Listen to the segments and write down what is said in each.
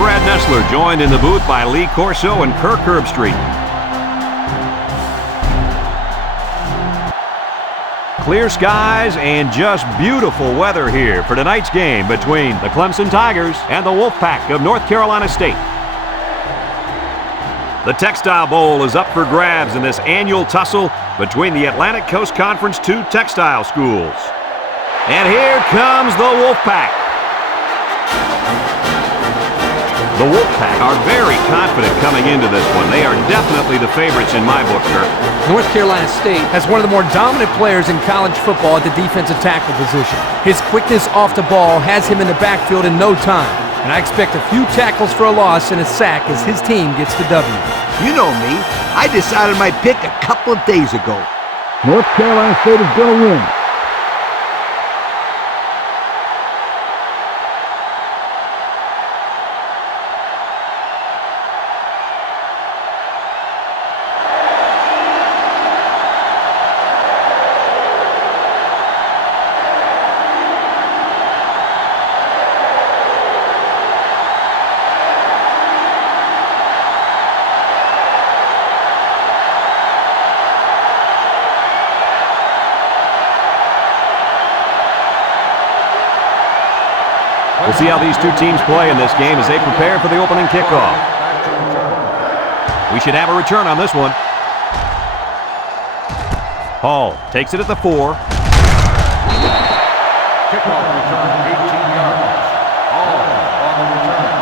Brad Nessler, joined in the booth by Lee Corso and Kirk Herbstreit. Clear skies and just beautiful weather here for tonight's game between the Clemson Tigers and the Wolfpack of North Carolina State. The Textile Bowl is up for grabs in this annual tussle between the Atlantic Coast Conference 2 textile schools. And here comes the Wolfpack. The Wolfpack are very confident coming into this one. They are definitely the favorites in my book, Kirk. North Carolina State has one of the more dominant players in college football at the defensive tackle position. His quickness off the ball has him in the backfield in no time. And I expect a few tackles for a loss and a sack as his team gets the W. You know me. I decided my pick a couple of days ago. North Carolina State is going to win. We'll see how these two teams play in this game as they prepare for the opening kickoff. We should have a return on this one. Hall takes it at the 4. Kickoff return, 18 yards. Hall on the return.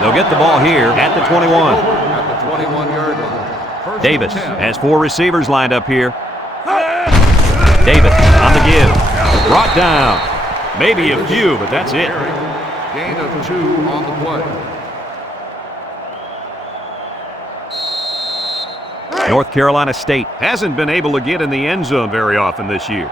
They'll get the ball here at the 21. At the 21-yard line. Davis has 4 receivers lined up here. Davis on the give. Brought down. Maybe a few, but that's it. Gain of 2 on the play. North Carolina State hasn't been able to get in the end zone very often this year.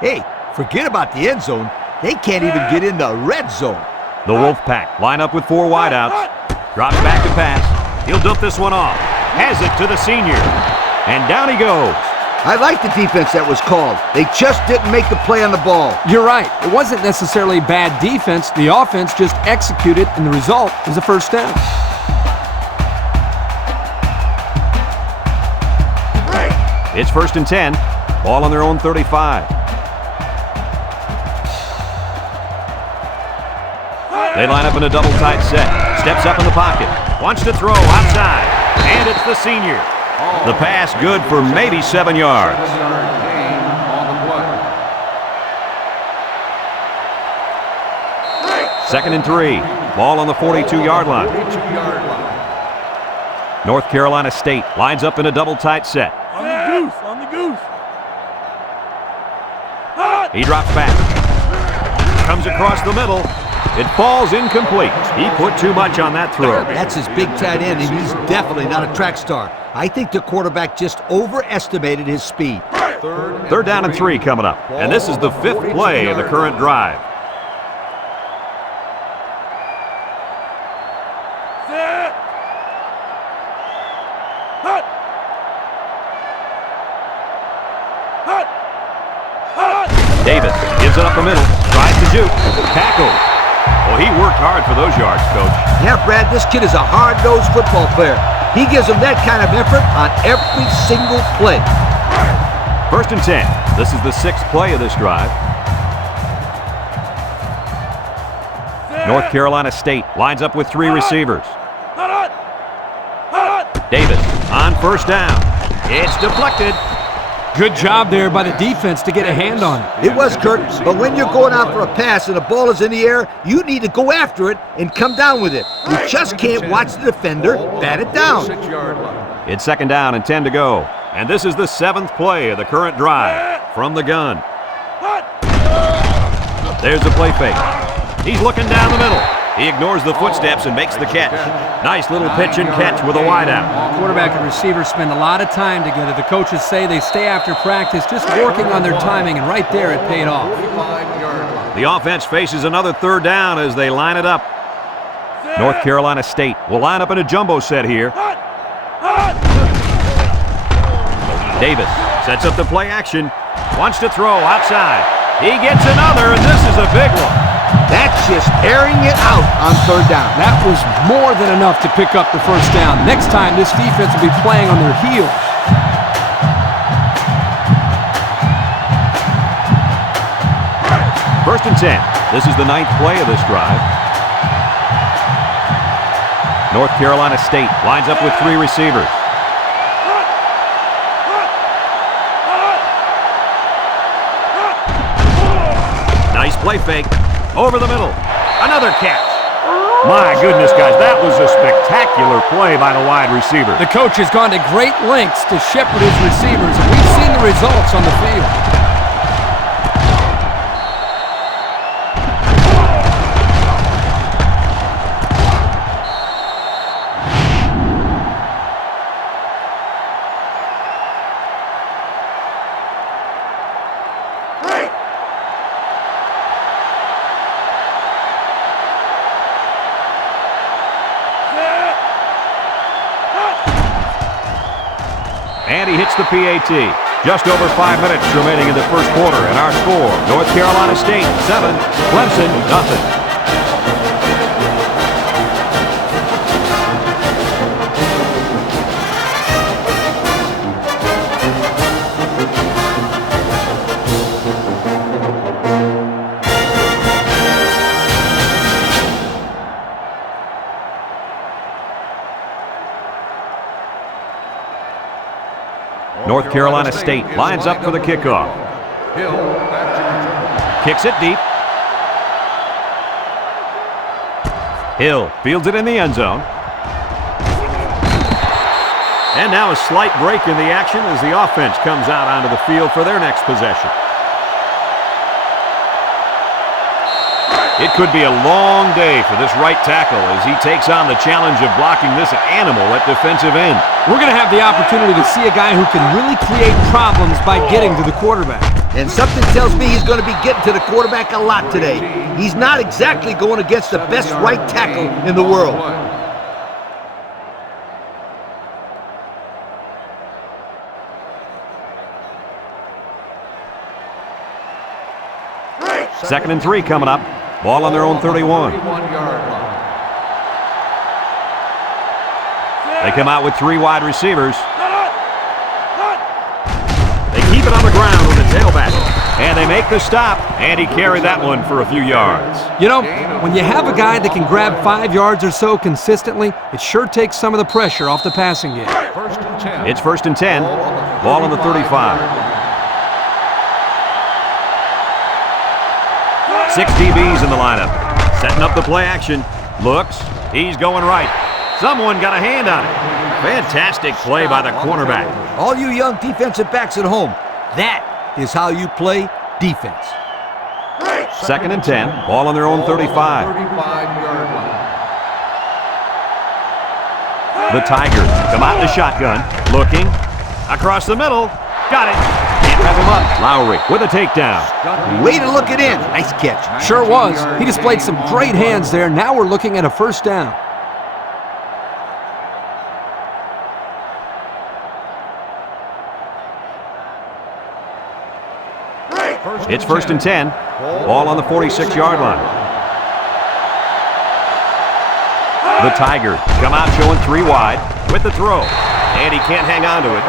Hey, forget about the end zone. They can't even get in the red zone. The Wolfpack line up with 4 wideouts. Drops back to pass. He'll dump this one off. Has it to the senior. And down he goes. I like the defense that was called. They just didn't make the play on the ball. You're right. It wasn't necessarily bad defense. The offense just executed, and the result is a first down. It's 1st and 10. Ball on their own 35. They line up in a double tight set. Steps up in the pocket. Wants to throw outside. And it's the senior. The pass good for maybe 7 yards. 7-yard gain on the play. 2nd and 3. Ball on the 42-yard line. 42-yard line. North Carolina State lines up in a double tight set. On the goose, on the goose. He drops back. Comes across the middle. It falls incomplete. He put too much on that throw. That's his big tight end, and he's definitely not a track star. I think the quarterback just overestimated his speed. 3rd down and 3 coming up. And this is the 5th play of the current drive. Davis gives it up the middle. Tries to juke. Tackle. Well, he worked hard for those yards, Coach. Yeah, Brad, this kid is a hard-nosed football player. He gives them that kind of effort on every single play. 1st and 10. This is the 6th play of this drive. North Carolina State lines up with 3 receivers. Davis on 1st down. It's deflected. Good job there by the defense to get a hand on it. It was, Kurt, but when you're going out for a pass and the ball is in the air, you need to go after it and come down with it. You just can't watch the defender bat it down. 6-yard line. It's 2nd down and 10 to go. And this is the 7th play of the current drive from the gun. There's the play fake. He's looking down the middle. He ignores the footsteps and makes the catch. Nice little pitch and catch with a wideout. Quarterback and receiver spend a lot of time together. The coaches say they stay after practice, just working on their timing, and right there it paid off. 45-yard line. The offense faces another 3rd down as they line it up. North Carolina State will line up in a jumbo set here. Davis sets up the play action. Wants to throw outside. He gets another, and this is a big one. That's just airing it out on third down. That was more than enough to pick up the first down. Next time, this defense will be playing on their heels. First and 10. This is the 9th play of this drive. North Carolina State lines up with 3 receivers. Nice play fake. Over the middle. Another catch. My goodness, guys, that was a spectacular play by the wide receiver. The coach has gone to great lengths to shepherd his receivers, and we've seen the results on the field. And he hits the PAT. Just over 5 minutes remaining in the first quarter, and our score, North Carolina State 7, Clemson 0. North Carolina State lines up for the kickoff. Kicks it deep. Hill fields it in the end zone. And now a slight break in the action as the offense comes out onto the field for their next possession. It could be a long day for this right tackle as he takes on the challenge of blocking this animal at defensive end. We're going to have the opportunity to see a guy who can really create problems by getting to the quarterback. And something tells me he's going to be getting to the quarterback a lot today. He's not exactly going against the best right tackle in the world. Second and 3 coming up. Ball on their own 31. They come out with 3 wide receivers. They keep it on the ground with the tailback. And they make the stop. And he carried that one for a few yards. You know, when you have a guy that can grab 5 yards or so consistently, it sure takes some of the pressure off the passing game. It's first and 10. Ball on the 35. 6 DBs in the lineup. Setting up the play action. Looks. He's going right. Someone got a hand on it. Fantastic play by the cornerback. All you young defensive backs at home, that is how you play defense. Second and 10. Ball on their own 35. The Tigers come out in the shotgun. Looking. Across the middle. Got it. Can't wrap him up. Lowry with a takedown. Way to look it in. Nice catch. Sure was. He displayed some great hands there. Now we're looking at a first down. It's first and 10. Ball on the 46-yard line. The Tigers come out showing 3 wide with the throw. And he can't hang on to it.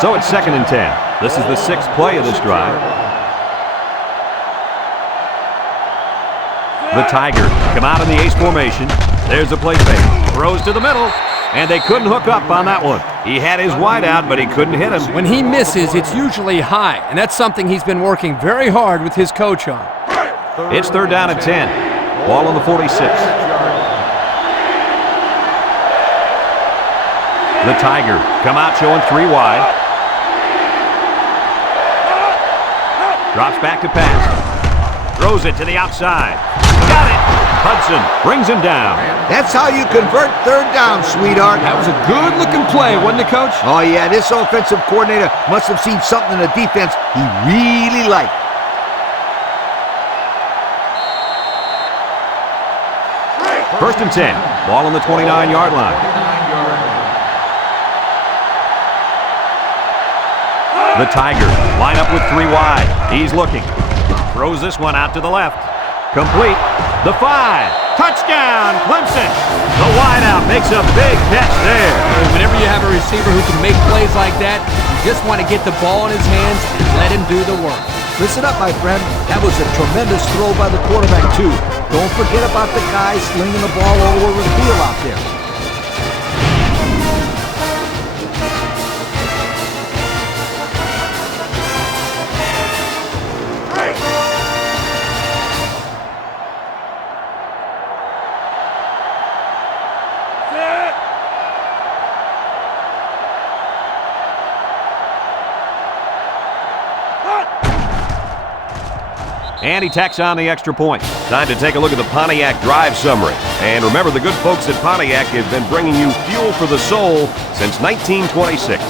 So it's second and 10. This is the 6th play of this drive. The Tigers come out in the ace formation. There's the play fake. Throws to the middle. And they couldn't hook up on that one. He had his wide out, but he couldn't hit him. When he misses, it's usually high. And that's something he's been working very hard with his coach on. It's third down and 10. Ball on the 46. The Tigers come out showing 3 wide. Drops back to pass. Throws it to the outside. Got it. Hudson brings him down. That's how you convert third down, sweetheart. That was a good-looking play, wasn't it, Coach? Oh, yeah, this offensive coordinator must have seen something in the defense he really liked. First and 10. Ball on the 29-yard line. The Tigers line up with 3 wide. He's looking. Throws this one out to the left. Complete. The 5. Touchdown, Clemson. The wideout makes a big catch there. Whenever you have a receiver who can make plays like that, you just want to get the ball in his hands and let him do the work. Listen up, my friend. That was a tremendous throw by the quarterback, too. Don't forget about the guy slinging the ball all over the field out there. And he tacks on the extra point. Time to take a look at the Pontiac drive summary. And remember, the good folks at Pontiac have been bringing you fuel for the soul since 1926.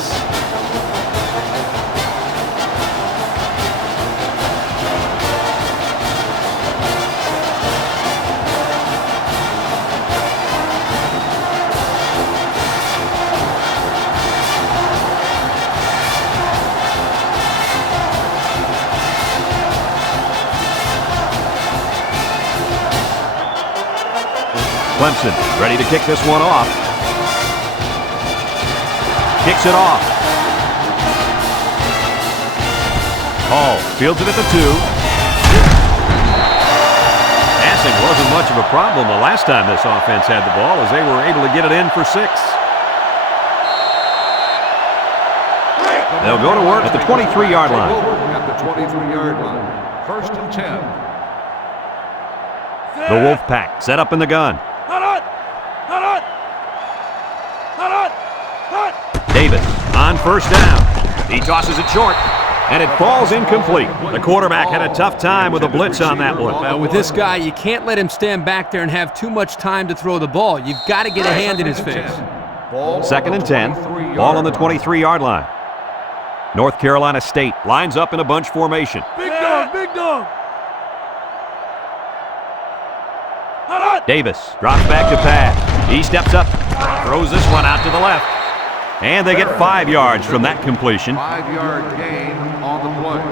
Clemson ready to kick this one off. Kicks it off. Hall fields it at the 2. Passing wasn't much of a problem the last time this offense had the ball, as they were able to get it in for 6. They'll go to work at the 23-yard line. At the 23-yard line. 1st and 10. The Wolfpack set up in the gun. Davis on 1st down. He tosses it short, and it falls incomplete. The quarterback had a tough time with a blitz on that one. Well, with this guy, you can't let him stand back there and have too much time to throw the ball. You've got to get a hand in his face. 2nd and 10. Ball on the 23-yard line. North Carolina State lines up in a bunch formation. Big dog, big dog. Davis drops back to pass. He steps up, throws this one out to the left. And they get 5 yards from that completion. 5-yard gain on the play.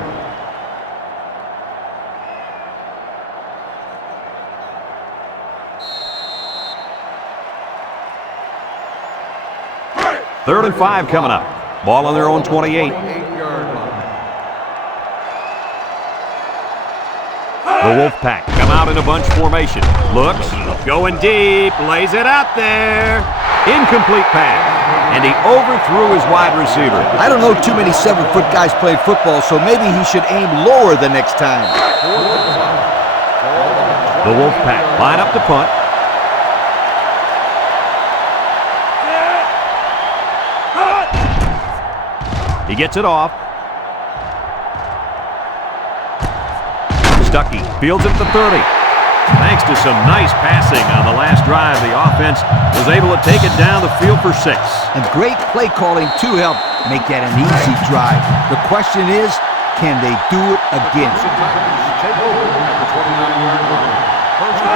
Third and 5 coming up. Ball on their own 28. 8-yard line. The Wolfpack come out in a bunch formation. Looks, going deep, lays it out there. Incomplete pass. And he overthrew his wide receiver. I don't know too many 7-foot guys playing football, so maybe he should aim lower the next time. The Wolfpack line up to punt. He gets it off. Stuckey fields it at the 30. Thanks to some nice passing on the last drive, the offense was able to take it down the field for 6. And great play calling to help make that an easy drive. The question is, can they do it again?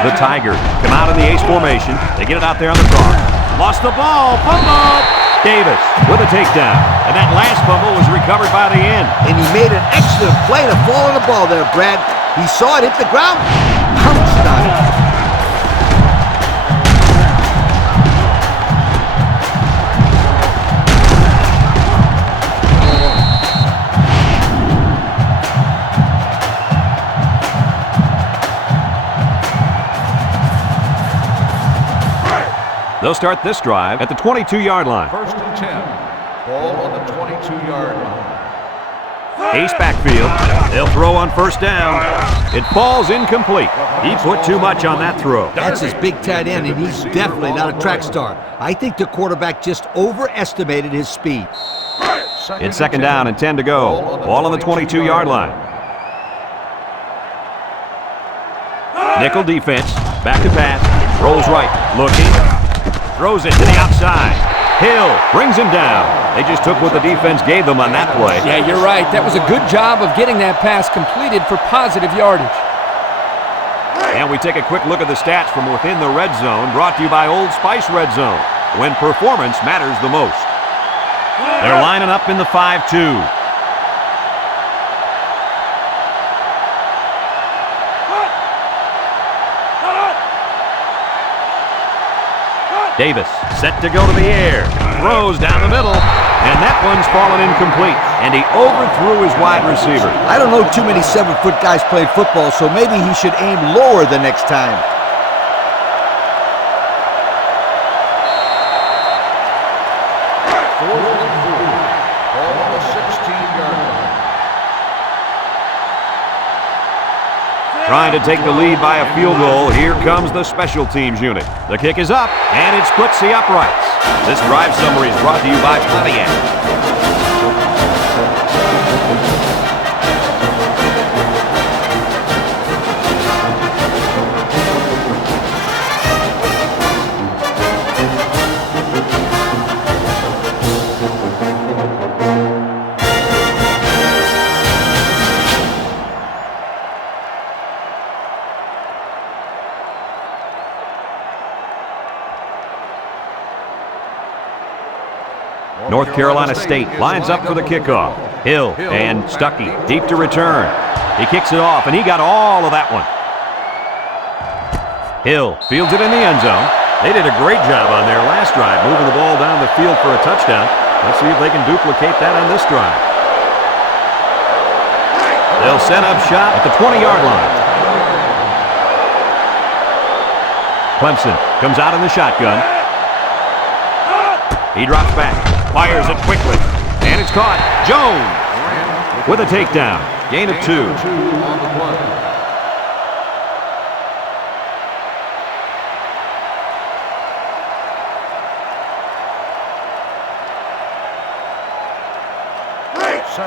The Tigers come out in the ace formation. They get it out there on the cross. Lost the ball. Fumble. Davis with a takedown. And that last fumble was recovered by the end. And he made an excellent play to fall on the ball there, Brad. He saw it hit the ground, pounced on it. They'll start this drive at the 22-yard line. 1st and 10. Ball on the 22-yard line. Ace backfield. They'll throw on 1st down. It falls incomplete. He put too much on that throw. That's his big tight end, and he's definitely not a track star. I think the quarterback just overestimated his speed. It's 2nd down and 10 to go. Ball on the 22-yard line. Nickel defense. Back to pass. Rolls right. Looking. Throws it to the outside. Hill brings him down. They just took what the defense gave them on that play. Yeah, you're right. That was a good job of getting that pass completed for positive yardage. And we take a quick look at the stats from within the red zone, brought to you by Old Spice Red Zone, when performance matters the most. They're lining up in the 5-2. Davis set to go to the air. Throws down the middle. And that one's fallen incomplete. And he overthrew his wide receiver. I don't know too many 7-foot guys playing football, so maybe he should aim lower the next time. Trying to take the lead by a field goal. Here comes the special teams unit. The kick is up, and it splits the uprights. This drive summary is brought to you by Pontiac. North Carolina State lines up for the kickoff. Hill and Stuckey deep to return. He kicks it off, and he got all of that one. Hill fields it in the end zone. They did a great job on their last drive, moving the ball down the field for a touchdown. Let's see if they can duplicate that on this drive. They'll set up shop at the 20-yard line. Clemson comes out in the shotgun. He drops back. Fires it quickly, and it's caught. Jones with a takedown. Gain of 2.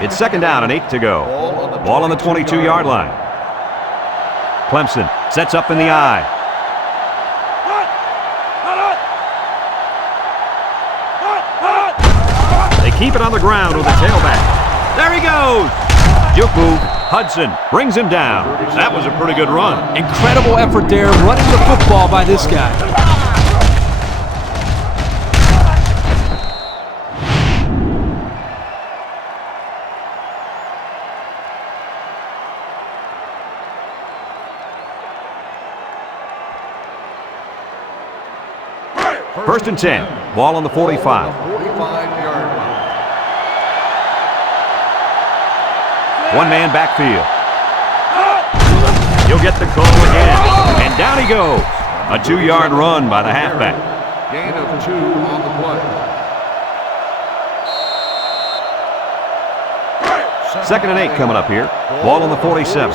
It's second down and 8 to go. Ball on the 22-yard line. Clemson sets up in the I. Keep it on the ground with the tailback. There he goes. Juke move. Hudson brings him down. That was a pretty good run. Incredible effort there, running the football by this guy. First and 10. Ball on the 45. One-man backfield. He'll get the call again. And down he goes. A 2-yard run by the halfback. Gain of 2 on the play. Second and 8 coming up here. Ball on the 47.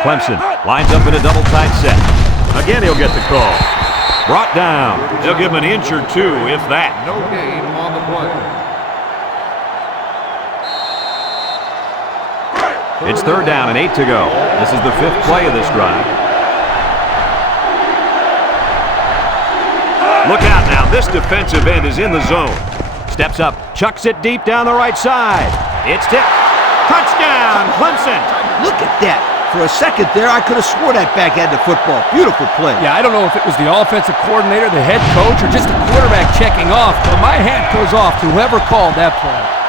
Clemson lines up in a double tight set. Again, he'll get the call. Brought down. They'll give him an inch or 2, if that. No gain on the play. It's third down and 8 to go. This is the 5th play of this drive. Look out now. This defensive end is in the zone. Steps up, chucks it deep down the right side. It's tipped. Touchdown, Clemson. Look at that. For a second there, I could have swore that back had the football. Beautiful play. Yeah, I don't know if it was the offensive coordinator, the head coach, or just the quarterback checking off, but my hat goes off to whoever called that play.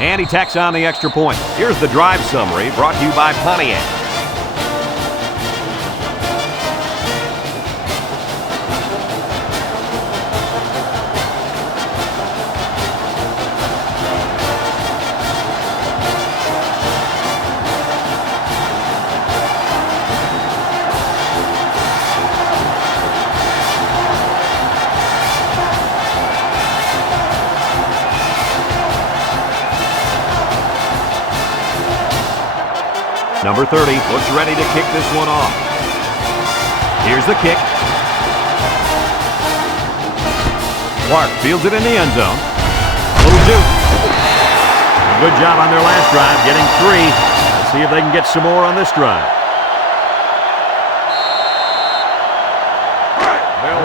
And he tacks on the extra point. Here's the drive summary brought to you by Pontiac. Number 30 looks ready to kick this one off. Here's the kick. Clark fields it in the end zone. A little juke. A good job on their last drive, getting 3. Let's see if they can get some more on this drive.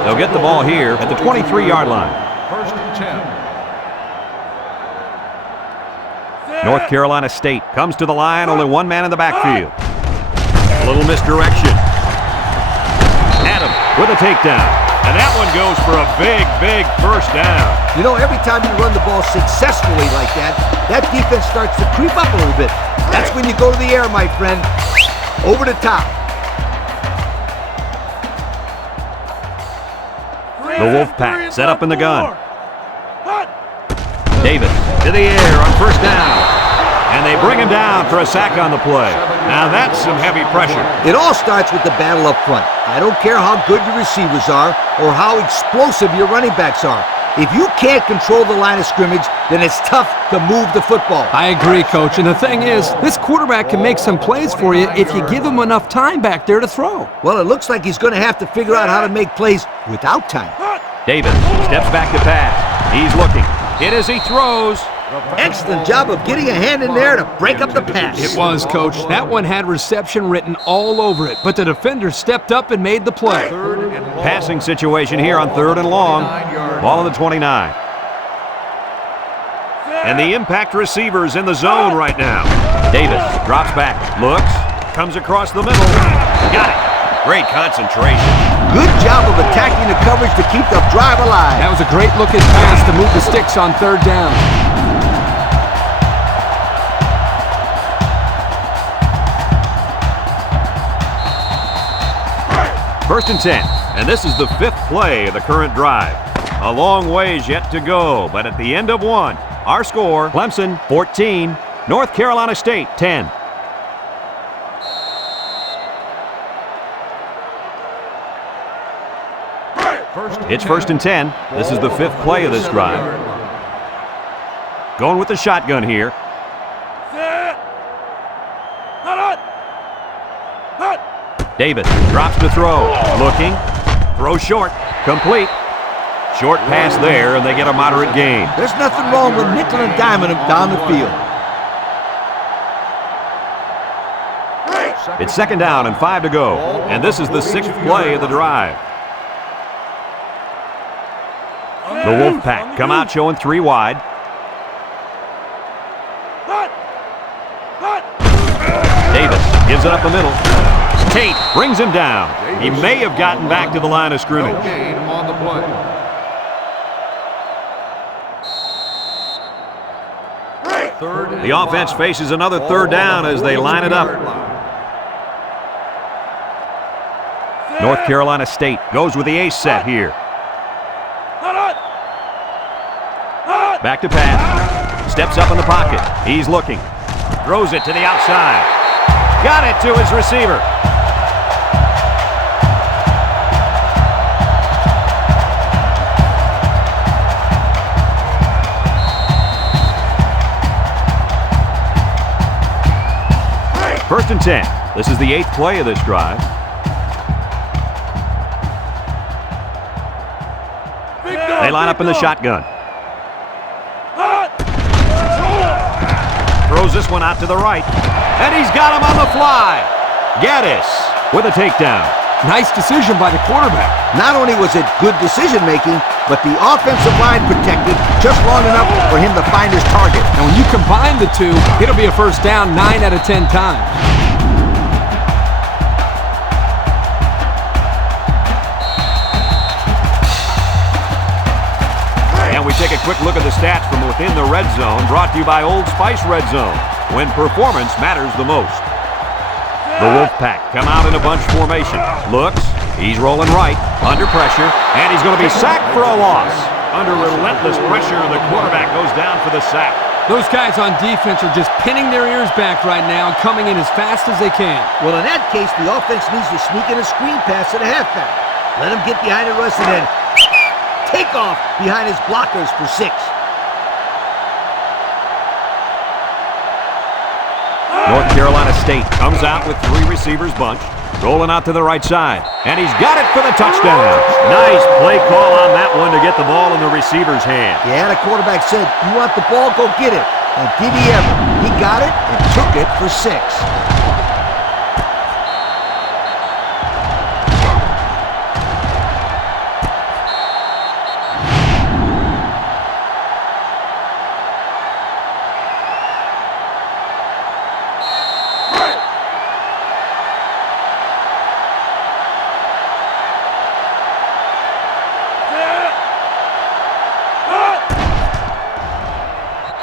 They'll get the ball here at the 23-yard line. First 10. North Carolina State comes to the line, only one man in the backfield. A little misdirection. Adam with a takedown. And that one goes for a big, big first down. You know, every time you run the ball successfully like that, that defense starts to creep up a little bit. That's when you go to the air, my friend. Over the top. The Wolfpack set up in the gun. Davis to the air on first down. And they bring him down for a sack on the play. Now that's some heavy pressure. It all starts with the battle up front. I don't care how good your receivers are or how explosive your running backs are. If you can't control the line of scrimmage, then it's tough to move the football. I agree, Coach. And the thing is, this quarterback can make some plays for you if you give him enough time back there to throw. Well, it looks like he's going to have to figure out how to make plays without time. Davis steps back to pass. He's looking. Hit as he throws. Excellent job of getting a hand in there to break up the pass. It was, Coach. That one had reception written all over it, but the defender stepped up and made the play. Passing situation here on 3rd and long. Ball on the 29. And the impact receiver's in the zone right now. Davis drops back, looks, comes across the middle. Got it. Great concentration. Good job of attacking the coverage to keep the drive alive. That was a great looking pass to move the sticks on 3rd down. First and 10, and this is the 5th play of the current drive. A long ways yet to go, but at the end of one, our score, Clemson 14, North Carolina State 10. It's 1st and 10. This is the 5th play of this drive. Going with the shotgun here. Davis drops to throw. Looking. Throw short. Complete. Short pass there, and they get a moderate gain. There's nothing wrong with nickel and diming him down the field. It's 2nd down and 5 to go. And this is the 6th play of the drive. The Wolfpack come out showing 3 wide. Davis gives it up the middle. Tate brings him down. He may have gotten back to the line of scrimmage. On the play. The offense faces another 3rd down as they line it up. North Carolina State goes with the ace set here. Back to pass. Steps up in the pocket. He's looking. Throws it to the outside. Got it to his receiver. First and 10. This is the 8th play of this drive. They line up in the shotgun. Throws this one out to the right. And he's got him on the fly. Gaddis with a takedown. Nice decision by the quarterback. Not only was it good decision-making, but the offensive line protected just long enough for him to find his target. And when you combine the two, it'll be a first down 9 out of 10 times. And we take a quick look at the stats from within the red zone, brought to you by Old Spice Red Zone, when performance matters the most. The Wolfpack come out in a bunch formation. Looks, he's rolling right, under pressure, and he's going to be sacked for a loss. Under relentless pressure, the quarterback goes down for the sack. Those guys on defense are just pinning their ears back right now and coming in as fast as they can. Well, in that case, the offense needs to sneak in a screen pass to the halfback. Let him get behind the rush and then take off behind his blockers for 6. North Carolina State comes out with 3 receivers bunch, rolling out to the right side, and he's got it for the touchdown. Nice play call on that one to get the ball in the receiver's hand. Yeah, the quarterback said, "You want the ball, go get it." And did he ever? He got it and took it for 6.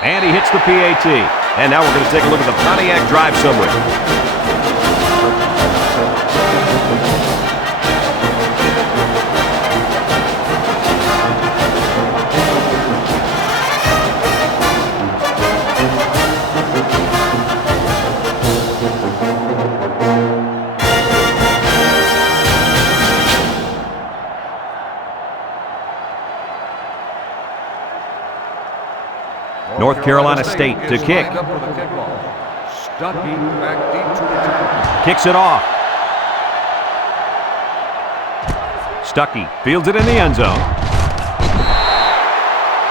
And he hits the PAT. And now we're going to take a look at the Pontiac drive summary. North Carolina State to kick. Kicks it off. Stuckey fields it in the end zone.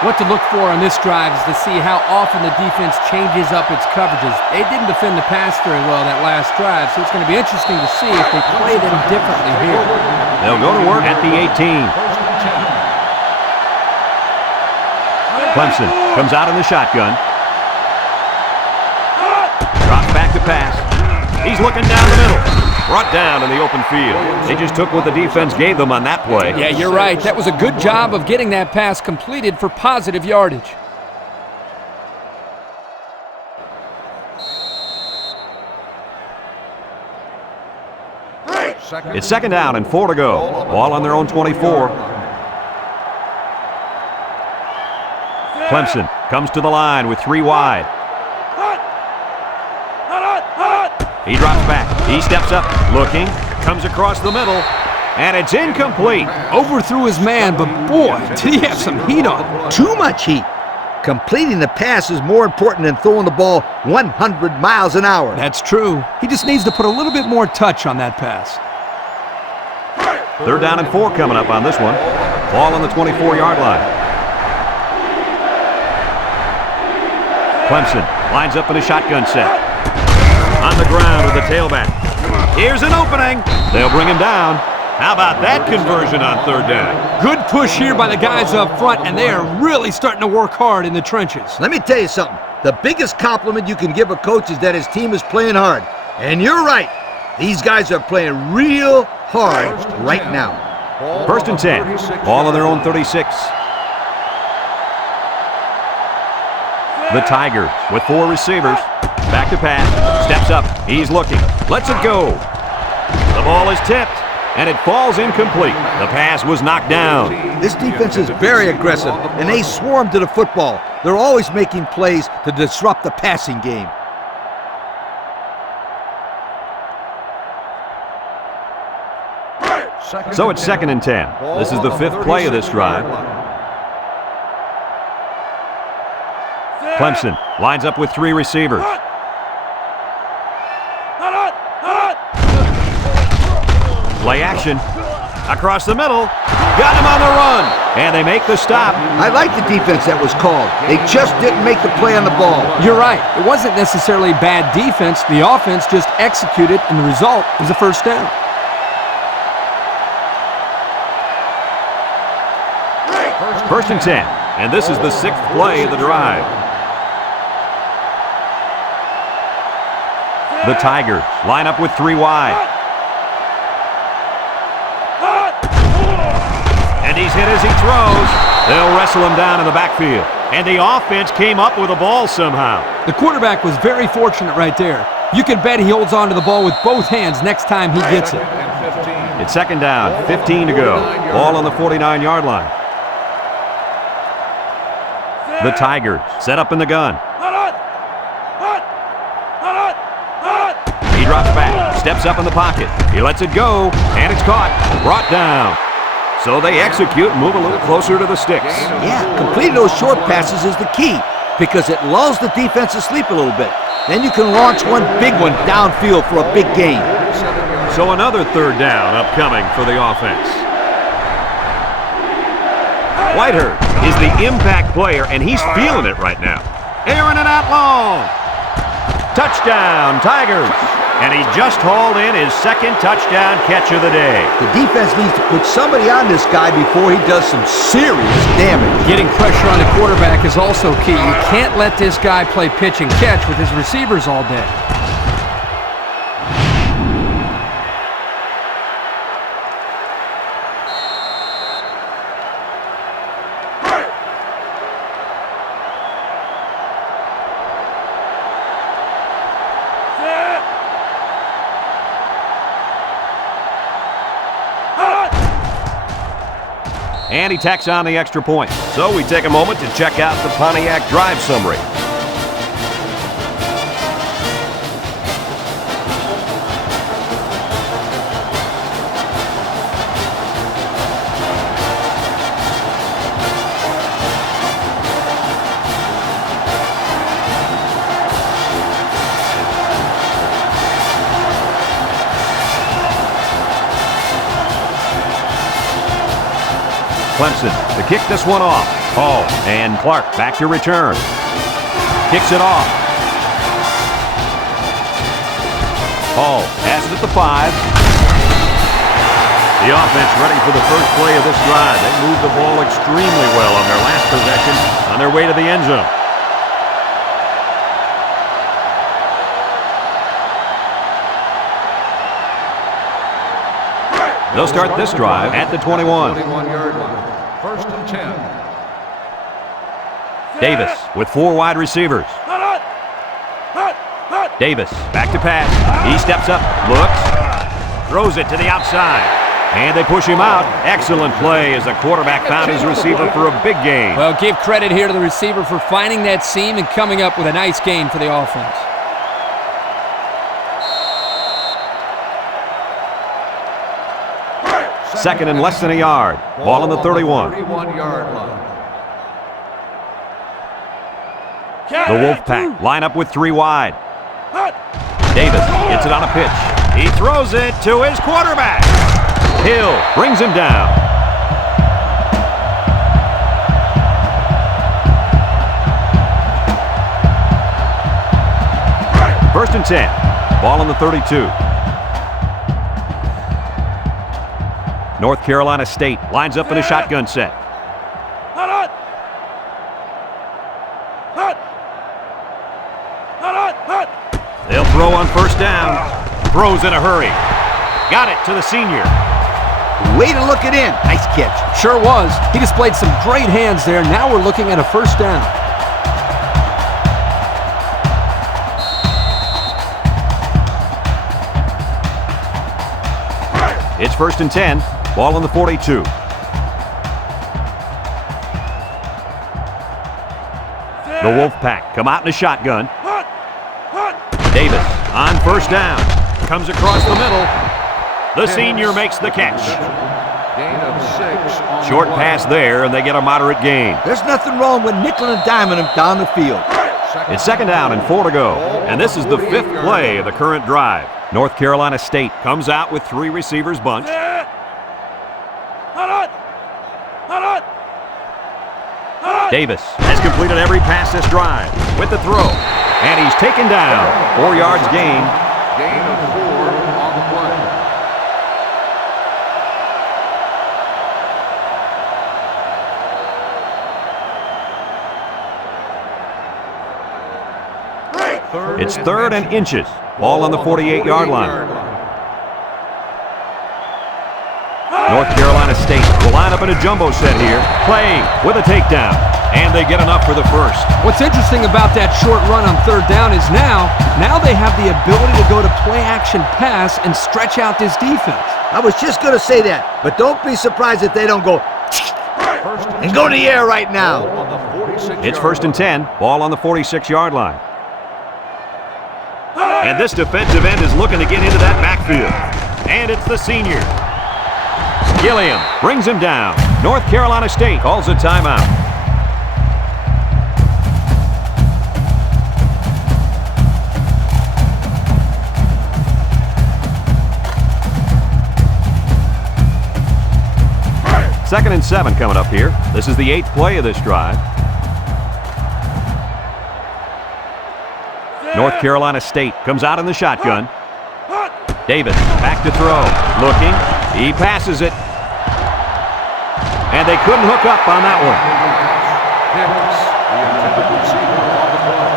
What to look for on this drive is to see how often the defense changes up its coverages. They didn't defend the pass very well that last drive, so it's going to be interesting to see if they play them differently here. They'll go to work at the 18. Clemson comes out in the shotgun. Drops back to pass. He's looking down the middle. Brought down in the open field. They just took what the defense gave them on that play. Yeah, you're right. That was a good job of getting that pass completed for positive yardage. It's second down and 4 to go. Ball on their own 24. Clemson comes to the line with 3 wide. He drops back. He steps up, looking, comes across the middle, and it's incomplete. Overthrew his man, but boy, did he have some heat on him. Too much heat. Completing the pass is more important than throwing the ball 100 miles an hour. That's true. He just needs to put a little bit more touch on that pass. Third down and 4 coming up on this one. Ball on the 24-yard line. Clemson lines up in a shotgun set. On the ground with the tailback. Here's an opening. They'll bring him down. How about that conversion on third down? Good push here by the guys up front, and they are really starting to work hard in the trenches. Let me tell you something. The biggest compliment you can give a coach is that his team is playing hard. And you're right. These guys are playing real hard right now. First and 10. Ball on their own 36. The Tigers with 4 receivers. Back to pass. Steps up. He's looking. Lets it go. The ball is tipped, and it falls incomplete. The pass was knocked down. This defense is very aggressive, and they swarm to the football. They're always making plays to disrupt the passing game. So it's second and 10. This is the 5th play of this drive. Clemson lines up with 3 receivers. Play action. Across the middle. Got him on the run. And they make the stop. I like the defense that was called. They just didn't make the play on the ball. You're right. It wasn't necessarily bad defense. The offense just executed, and the result was a first down. First and 10. And this is the 6th play of the drive. The Tigers line up with 3 wide. And he's hit as he throws. They'll wrestle him down in the backfield. And the offense came up with the ball somehow. The quarterback was very fortunate right there. You can bet he holds on to the ball with both hands next time he gets it. It's second down, 15 to go. Ball on the 49-yard line. The Tigers set up in the gun. He drops back, steps up in the pocket. He lets it go, and it's caught. Brought down. So they execute and move a little closer to the sticks. Yeah, completing those short passes is the key because it lulls the defense to sleep a little bit. Then you can launch one big one downfield for a big gain. So another third down upcoming for the offense. Whitehurst is the impact player, and he's feeling it right now. Airing it out long. Touchdown, Tigers. And he just hauled in his 2nd touchdown catch of the day. The defense needs to put somebody on this guy before he does some serious damage. Getting pressure on the quarterback is also key. You can't let this guy play pitch and catch with his receivers all day. And he tacks on the extra point. So we take a moment to check out the Pontiac drive summary. Clemson to kick this one off. Hall and Clark back to return. Kicks it off. Hall has it at the 5. The offense ready for the first play of this drive. They moved the ball extremely well on their last possession on their way to the end zone. They'll start this drive at the 21. 21-yard line. First and 10. Davis with 4 wide receivers. Davis back to pass. He steps up, looks, throws it to the outside. And they push him out. Excellent play as the quarterback found his receiver for a big gain. Well, give credit here to the receiver for finding that seam and coming up with a nice gain for the offense. Second and less than a yard. Ball on the 31. 31-yard line. The Wolfpack line up with 3 wide. Davis gets it on a pitch. He throws it to his quarterback. Hill brings him down. First and 10. Ball on the 32. North Carolina State lines up in a shotgun set. They'll throw on first down. Throws in a hurry. Got it to the senior. Way to look it in. Nice catch. Sure was. He displayed some great hands there. Now we're looking at a first down. It's first and 10. Ball on the 42. The Wolfpack come out in a shotgun. Davis on first down. Comes across the middle. The senior makes the catch. Gain of 6 on Short the pass play. there, and they get a moderate gain. There's nothing wrong with nickel and diming him down the field. It's second down and 4 to go. And this is the 5th play of the current drive. North Carolina State comes out with 3 receivers bunched. Davis has completed every pass this drive with the throw. And he's taken down. 4 yards gain. Gain of 4 on the play. It's third and inches. Ball on the 48-yard line. North Carolina State will line up in a jumbo set here, playing with a takedown. And they get enough for the first. What's interesting about that short run on third down is now they have the ability to go to play-action pass and stretch out this defense. I was just going to say that, but don't be surprised if they don't go and go in the air right now. It's first and 10. Ball on the 46-yard line. And this defensive end is looking to get into that backfield. And it's the senior. Gilliam brings him down. North Carolina State calls a timeout. Second and 7 coming up here. This is the 8th play of this drive. North Carolina State comes out in the shotgun. Davis back to throw. Looking. He passes it. And they couldn't hook up on that one. Davis, the intended receiver on the play.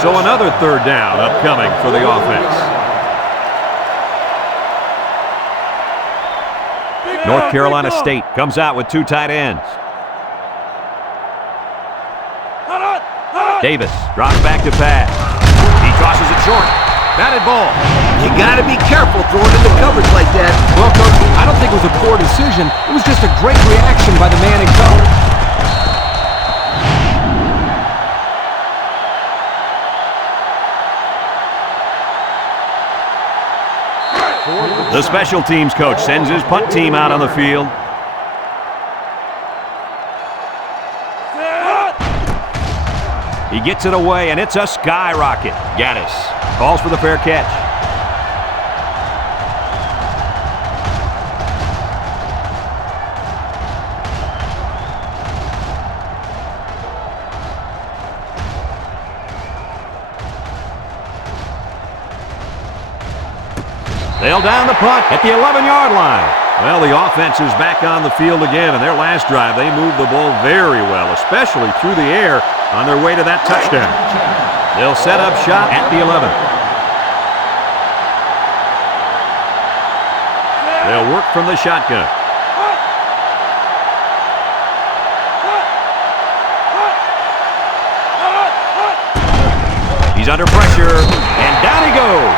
So another third down upcoming for the offense. North Carolina State comes out with 2 tight ends. Davis drops back to pass. He tosses it short. Batted ball. You got to be careful throwing into coverage like that. Well, Coach, I don't think it was a poor decision. It was just a great reaction by the man in coverage. The special teams coach sends his punt team out on the field. He gets it away, and it's a skyrocket. Gaddis calls for the fair catch. They'll down the punt at the 11-yard line. Well, the offense is back on the field again. In their last drive, they moved the ball very well, especially through the air on their way to that touchdown. They'll set up shop at the 11. They'll work from the shotgun. He's under pressure, and down he goes.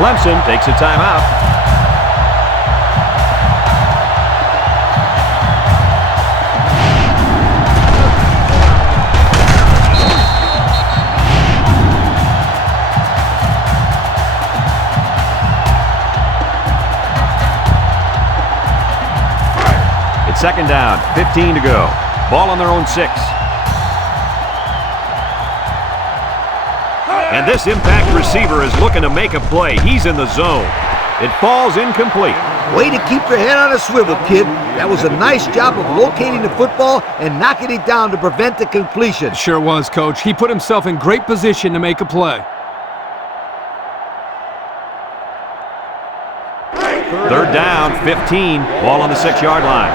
Clemson takes a timeout. It's second down, 15 to go. Ball on their own 6. And this impact receiver is looking to make a play. He's in the zone. It falls incomplete. Way to keep your head on a swivel, kid. That was a nice job of locating the football and knocking it down to prevent the completion. Sure was, Coach. He put himself in great position to make a play. Third down, 15. Ball on the 6-yard line.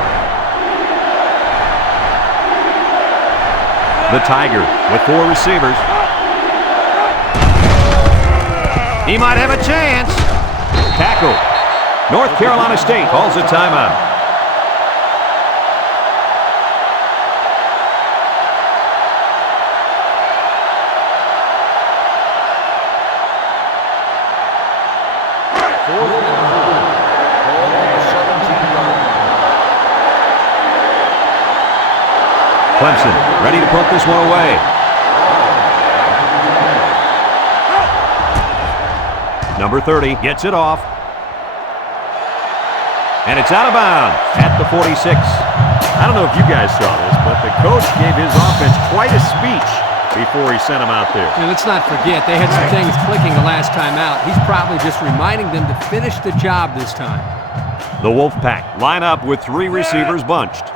The Tigers with 4 receivers. He might have a chance. Tackle. North Carolina State calls a timeout. Clemson ready to put this one away. Number 30 gets it off. And it's out of bounds at the 46. I don't know if you guys saw this, but the coach gave his offense quite a speech before he sent them out there. And let's not forget, they had some things clicking the last time out. He's probably just reminding them to finish the job this time. The Wolfpack line up with 3 receivers bunched.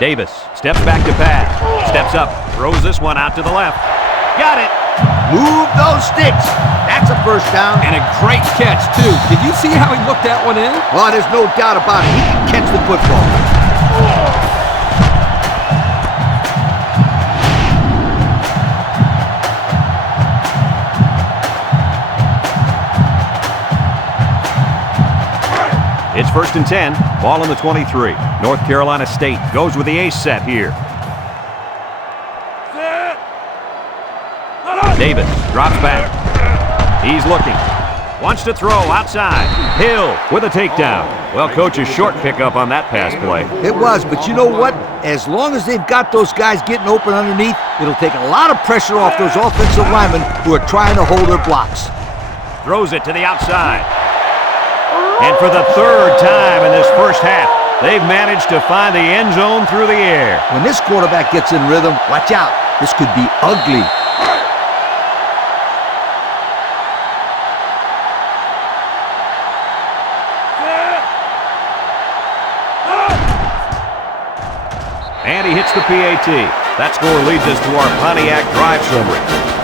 Davis steps back to pass. Steps up, throws this one out to the left. Got it. Move those sticks. That's a first down. And a great catch, too. Did you see how he looked that one in? Well, there's no doubt about it. He can catch the football. It's first and 10. Ball on the 23. North Carolina State goes with the ace set here. Davis drops back. He's looking. Wants to throw outside. Hill with a takedown. Well, coach's short pickup on that pass play. It was, but you know what? As long as they've got those guys getting open underneath, it'll take a lot of pressure off those offensive linemen who are trying to hold their blocks. Throws it to the outside. And for the 3rd time in this first half, they've managed to find the end zone through the air. When this quarterback gets in rhythm, watch out. This could be ugly. And he hits the PAT. That score leads us to our Pontiac drive summary.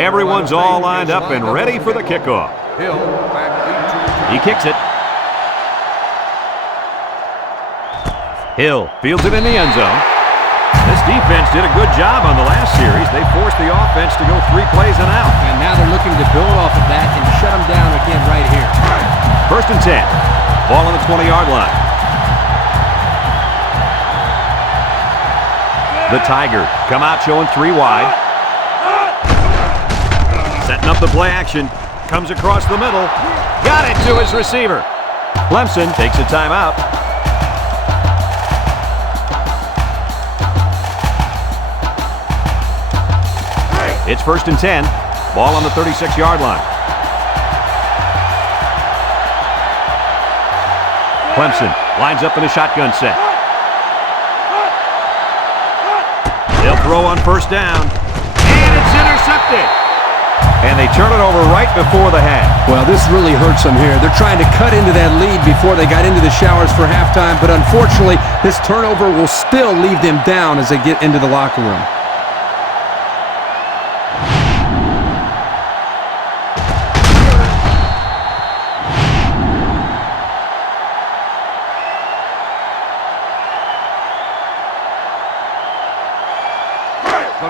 Everyone's all lined up and ready for the kickoff. Hill back 8-2. He kicks it. Hill fields it in the end zone. This defense did a good job on the last series. They forced the offense to go 3 plays and out. And now they're looking to build off of that and shut them down again right here. 1st and 10. Ball on the 20-yard line. The Tigers come out showing 3 wide. Setting up the play action. Comes across the middle. Got it to his receiver. Clemson takes a timeout. It's 1st and 10. Ball on the 36-yard line. Clemson lines up in a shotgun set. They'll throw on 1st down. And it's intercepted. And they turn it over right before the half. Well, this really hurts them here. They're trying to cut into that lead before they got into the showers for halftime, but unfortunately, this turnover will still leave them down as they get into the locker room.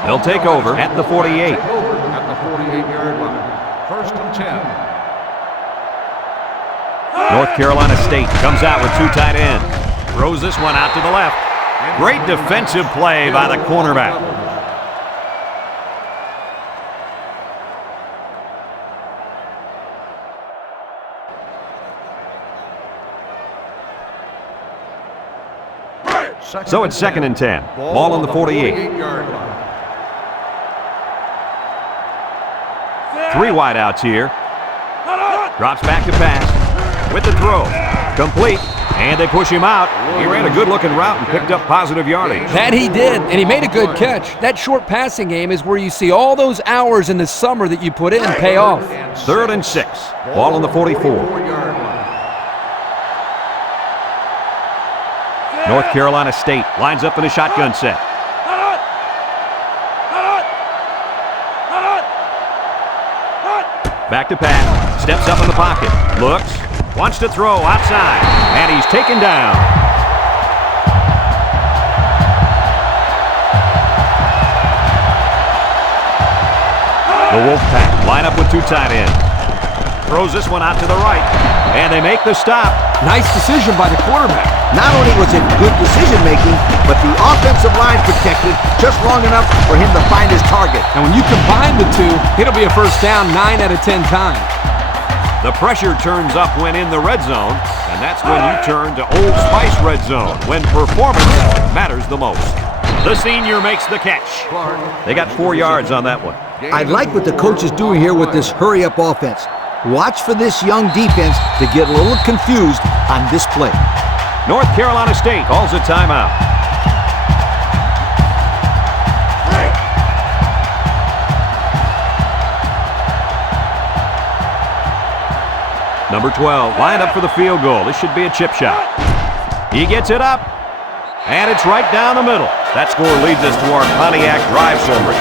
They'll take over at the 48. At the 48-yard line. 1st and 10. North Carolina State comes out with 2 tight ends. Throws this one out to the left. Great defensive play by the cornerback. So it's 2nd and 10. Ball on the 48. 3 wideouts here. Drops back to pass. With the throw. Complete. And they push him out. He ran a good-looking route and picked up positive yardage. That he did, and he made a good catch. That short passing game is where you see all those hours in the summer that you put in pay off. 3rd and 6. Ball on the 44. North Carolina State lines up in a shotgun set. Back to pass. Steps up in the pocket. Looks. Wants to throw outside. And he's taken down. The Wolfpack line up with 2 tight ends. Throws this one out to the right. And they make the stop. Nice decision by the quarterback. Not only was it good decision-making, but the offensive line protected just long enough for him to find his target. And when you combine the two, it'll be a 1st down 9 out of 10 times. The pressure turns up when in the red zone, and that's when you turn to Old Spice Red Zone, when performance matters the most. The senior makes the catch. They got 4 yards on that one. I like what the coach is doing here with this hurry-up offense. Watch for this young defense to get a little confused on this play. North Carolina State calls a timeout. Number 12 lined up for the field goal. This should be a chip shot. He gets it up, and it's right down the middle. That score leads us to our Pontiac drive summary.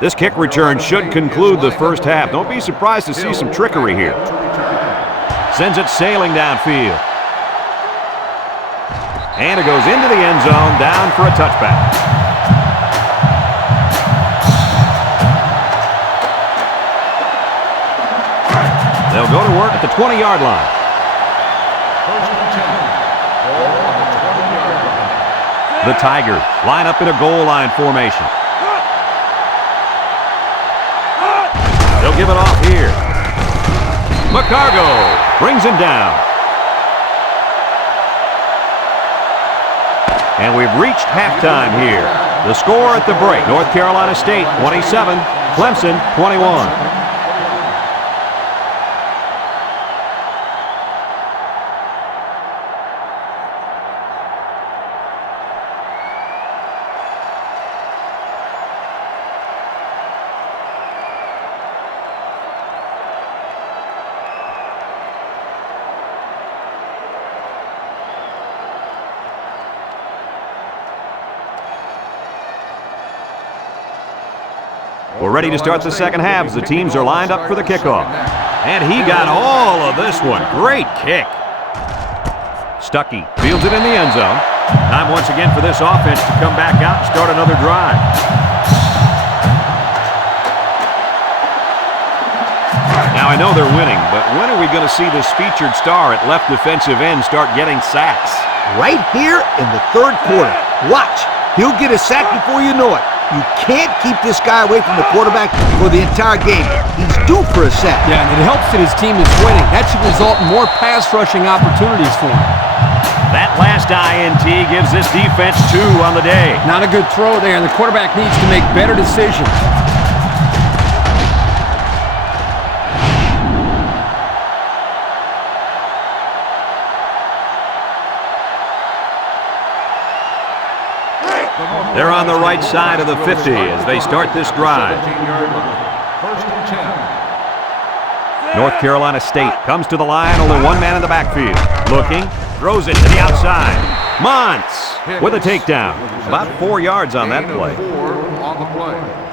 This kick return should conclude the first half. Don't be surprised to see some trickery here. Sends it sailing downfield. And it goes into the end zone, down for a touchback. They'll go to work at the 20-yard line. 1st and 10. Ball on the 20-yard line. The Tigers line up in a goal line formation. They'll give it off here. McCargo brings him down. And we've reached halftime here. The score at the break, North Carolina State 27, Clemson 21. We're ready to start the second half as the teams are lined up for the kickoff. And he got all of this one. Great kick. Stuckey fields it in the end zone. Time once again for this offense to come back out and start another drive. Now, I know they're winning, but when are we going to see this featured star at left defensive end start getting sacks? Right here in the third quarter. Watch. He'll get a sack before you know it. You can't keep this guy away from the quarterback for the entire game. He's due for a sack. Yeah, and it helps that his team is winning. That should result in more pass rushing opportunities for him. That last INT gives this defense 2 on the day. Not a good throw there, and the quarterback needs to make better decisions. They're on the right side of the 50 as they start this drive. First and 10. North Carolina State comes to the line, only one man in the backfield. Looking, throws it to the outside. Montz with a takedown. About 4 yards on that play. 4 on the play.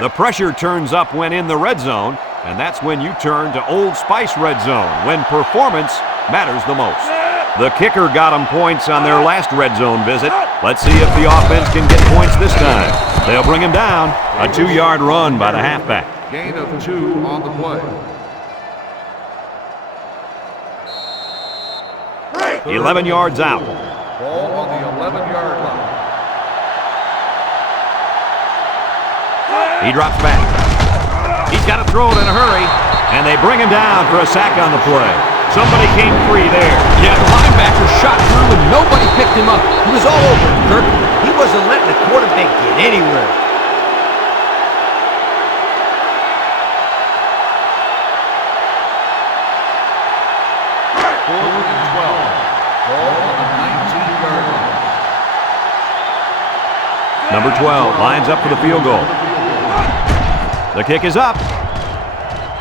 The pressure turns up when in the red zone, and that's when you turn to Old Spice red zone, when performance matters the most. The kicker got them points on their last red zone visit. Let's see if the offense can get points this time. They'll bring him down. A 2-yard run by the halfback. Gain of 2 on the play. 11 yards out. Ball on the 11-yard line. He drops back. He's got to throw it in a hurry, and they bring him down for a sack on the play. Somebody came free there. Yeah, the linebacker shot through and nobody picked him up. He was all over him, Kirk. He wasn't letting the quarterback get anywhere. Fourth and 12. Ball on the 19-yard line. Number 12 lines up for the field goal. The kick is up,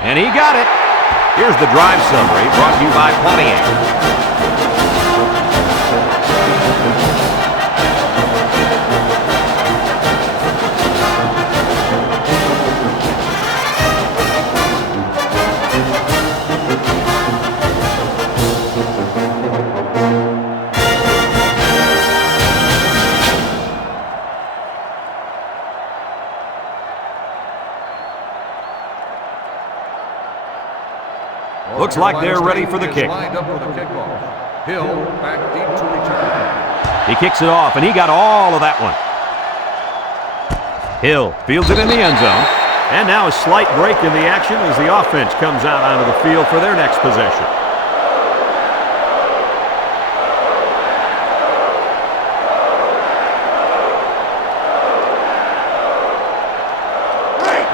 and he got it. Here's the drive summary brought to you by Pontiac. Looks like they're ready for the kick. Lined up for the kickoff. Hill back deep to return. He kicks it off, and he got all of that one. Hill fields it in the end zone. And now a slight break in the action as the offense comes out onto the field for their next possession.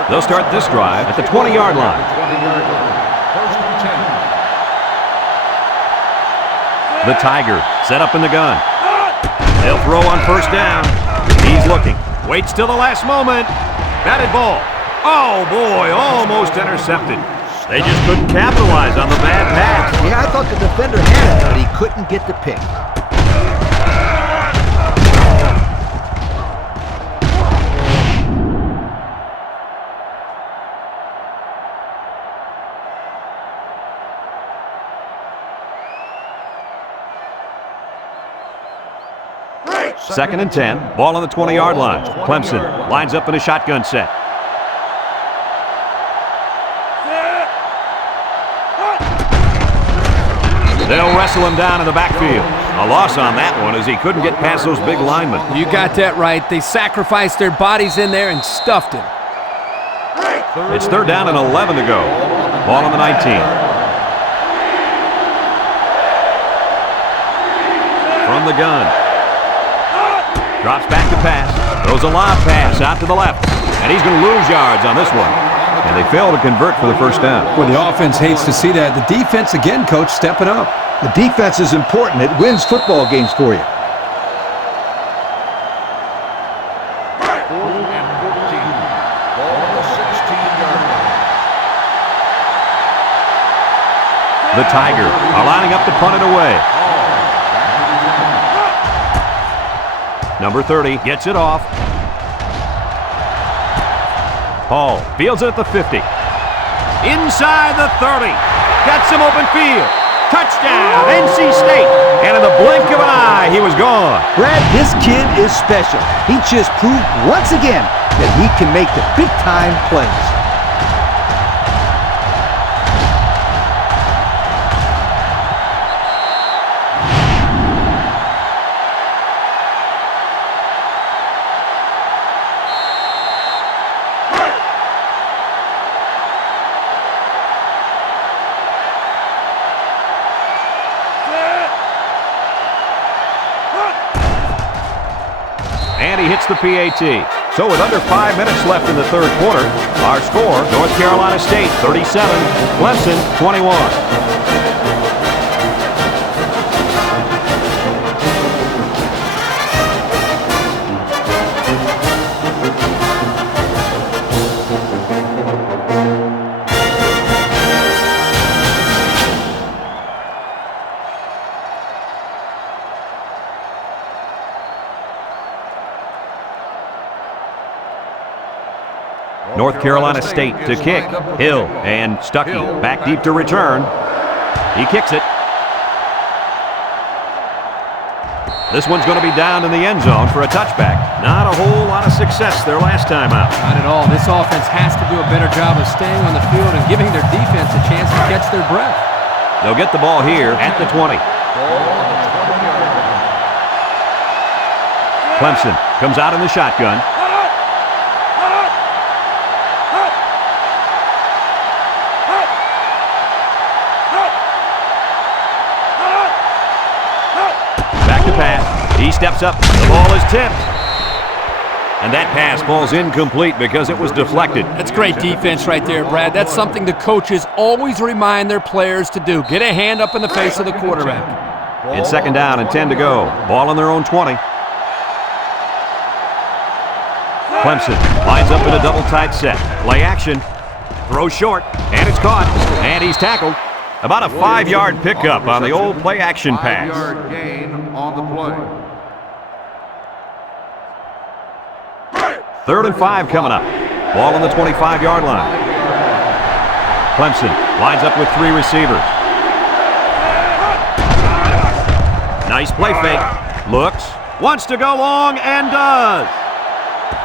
They'll start this drive at the 20-yard line. 20-yard line. First and 10. The Tiger set up in the gun. They'll throw on first down. He's looking. Waits till the last moment. Batted ball. Oh, boy, almost intercepted. They just couldn't capitalize on the bad pass. Yeah, I thought the defender had it, but he couldn't get the pick. Second and 10. Ball on the 20-yard line. Clemson lines up in a shotgun set. They'll wrestle him down in the backfield. A loss on that one as he couldn't get past those big linemen. You got that right. They sacrificed their bodies in there and stuffed him. It's third down and 11 to go. Ball on the 19. From the gun. Drops back to pass. Throws a lob pass out to the left. And he's going to lose yards on this one. And they fail to convert for the first down. Well, the offense hates to see that. The defense, again, coach, stepping up. The defense is important. It wins football games for you. Fourth and 14. Ball on the 16-yard line. The Tigers are lining up to punt it away. Number 30 gets it off. Hall fields it at the 50. Inside the 30. Got some open field. Touchdown, NC State. And in the blink of an eye, he was gone. Brad, this kid is special. He just proved once again that he can make the big-time plays. And he hits the PAT. So with under 5 minutes left in the third quarter, our score, North Carolina State 37, Clemson 21. North Carolina State to kick. Hill and Stuckey back deep to return. He kicks it. This one's going to be down in the end zone for a touchback. Not a whole lot of success their last time out. Not at all. This offense has to do a better job of staying on the field and giving their defense a chance to catch their breath. They'll get the ball here at the 20. Clemson comes out in the shotgun. He steps up. The ball is tipped. And that pass falls incomplete because it was deflected. That's great defense right there, Brad. That's something the coaches always remind their players to do. Get a hand up in the face of the quarterback. And second down and 10 to go. Ball on their own 20. Clemson lines up in a double tight set. Play action. Throw short. And it's caught. And he's tackled. About a 5-yard pickup on the old play action pass. 5-yard gain on the play. 3rd and 5 coming up. Ball on the 25-yard line. Clemson lines up with 3 receivers. Nice play fake. Looks. Wants to go long and does.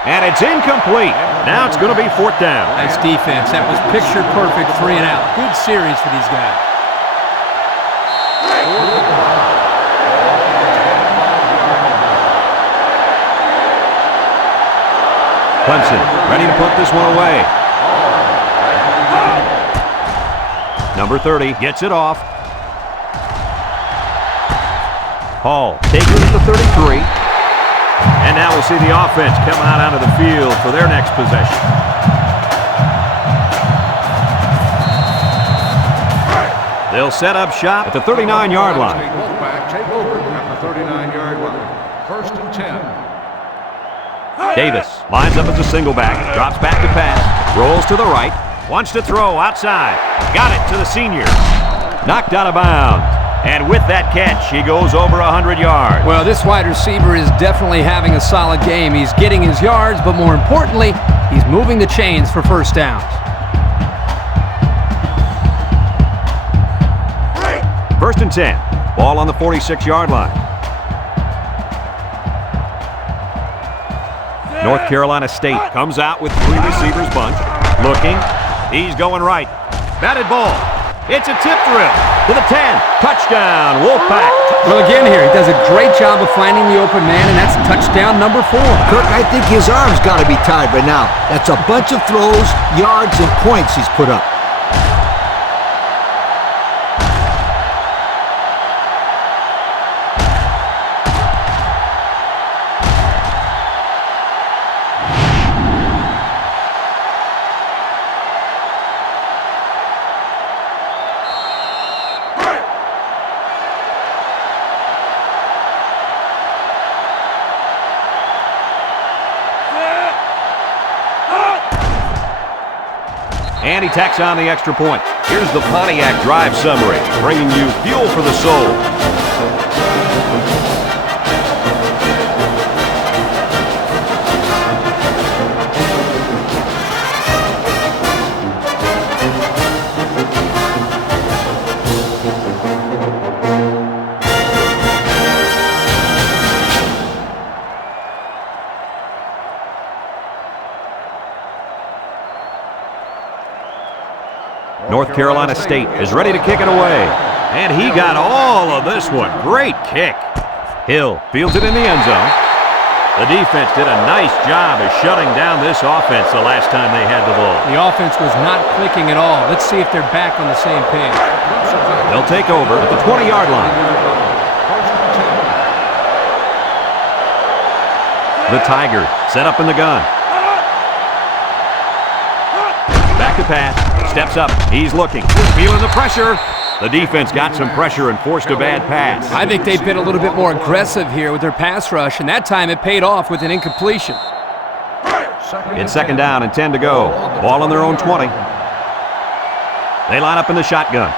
And it's incomplete. Now it's going to be 4th down. Nice defense. That was picture perfect 3 and out. Good series for these guys. Clemson ready to put this one away. Number 30 gets it off. Hall takes it at the 33. And now we'll see the offense come out onto the field for their next possession. They'll set up shop at the 39-yard line. Take over at the 39-yard line. 1st and 10. Davis lines up as a single back, drops back to pass, rolls to the right, wants to throw outside. Got it to the senior. Knocked out of bounds. And with that catch, he goes over 100 yards. Well, this wide receiver is definitely having a solid game. He's getting his yards, but more importantly, he's moving the chains for first downs. First and 10. Ball on the 46-yard line. North Carolina State comes out with 3 receivers bunch. Looking. He's going right. Batted ball. It's a tip drill to the 10. Touchdown, Wolfpack. Well, again here, he does a great job of finding the open man, and that's touchdown number 4. Kirk, I think his arm's got to be tied by now. That's a bunch of throws, yards, and points he's put up. And he tacks on the extra point. Here's the Pontiac Drive Summary, bringing you fuel for the soul. North Carolina State is ready to kick it away. And he got all of this one. Great kick. Hill fields it in the end zone. The defense did a nice job of shutting down this offense the last time they had the ball. The offense was not clicking at all. Let's see if they're back on the same page. They'll take over at the 20-yard line. The Tigers set up in the gun. Back to pass. Steps up. He's looking. Feeling the pressure. The defense got some pressure and forced a bad pass. I think they've been a little bit more aggressive here with their pass rush, and that time it paid off with an incompletion. It's second down and 10 to go. Ball on their own 20. They line up in the shotgun.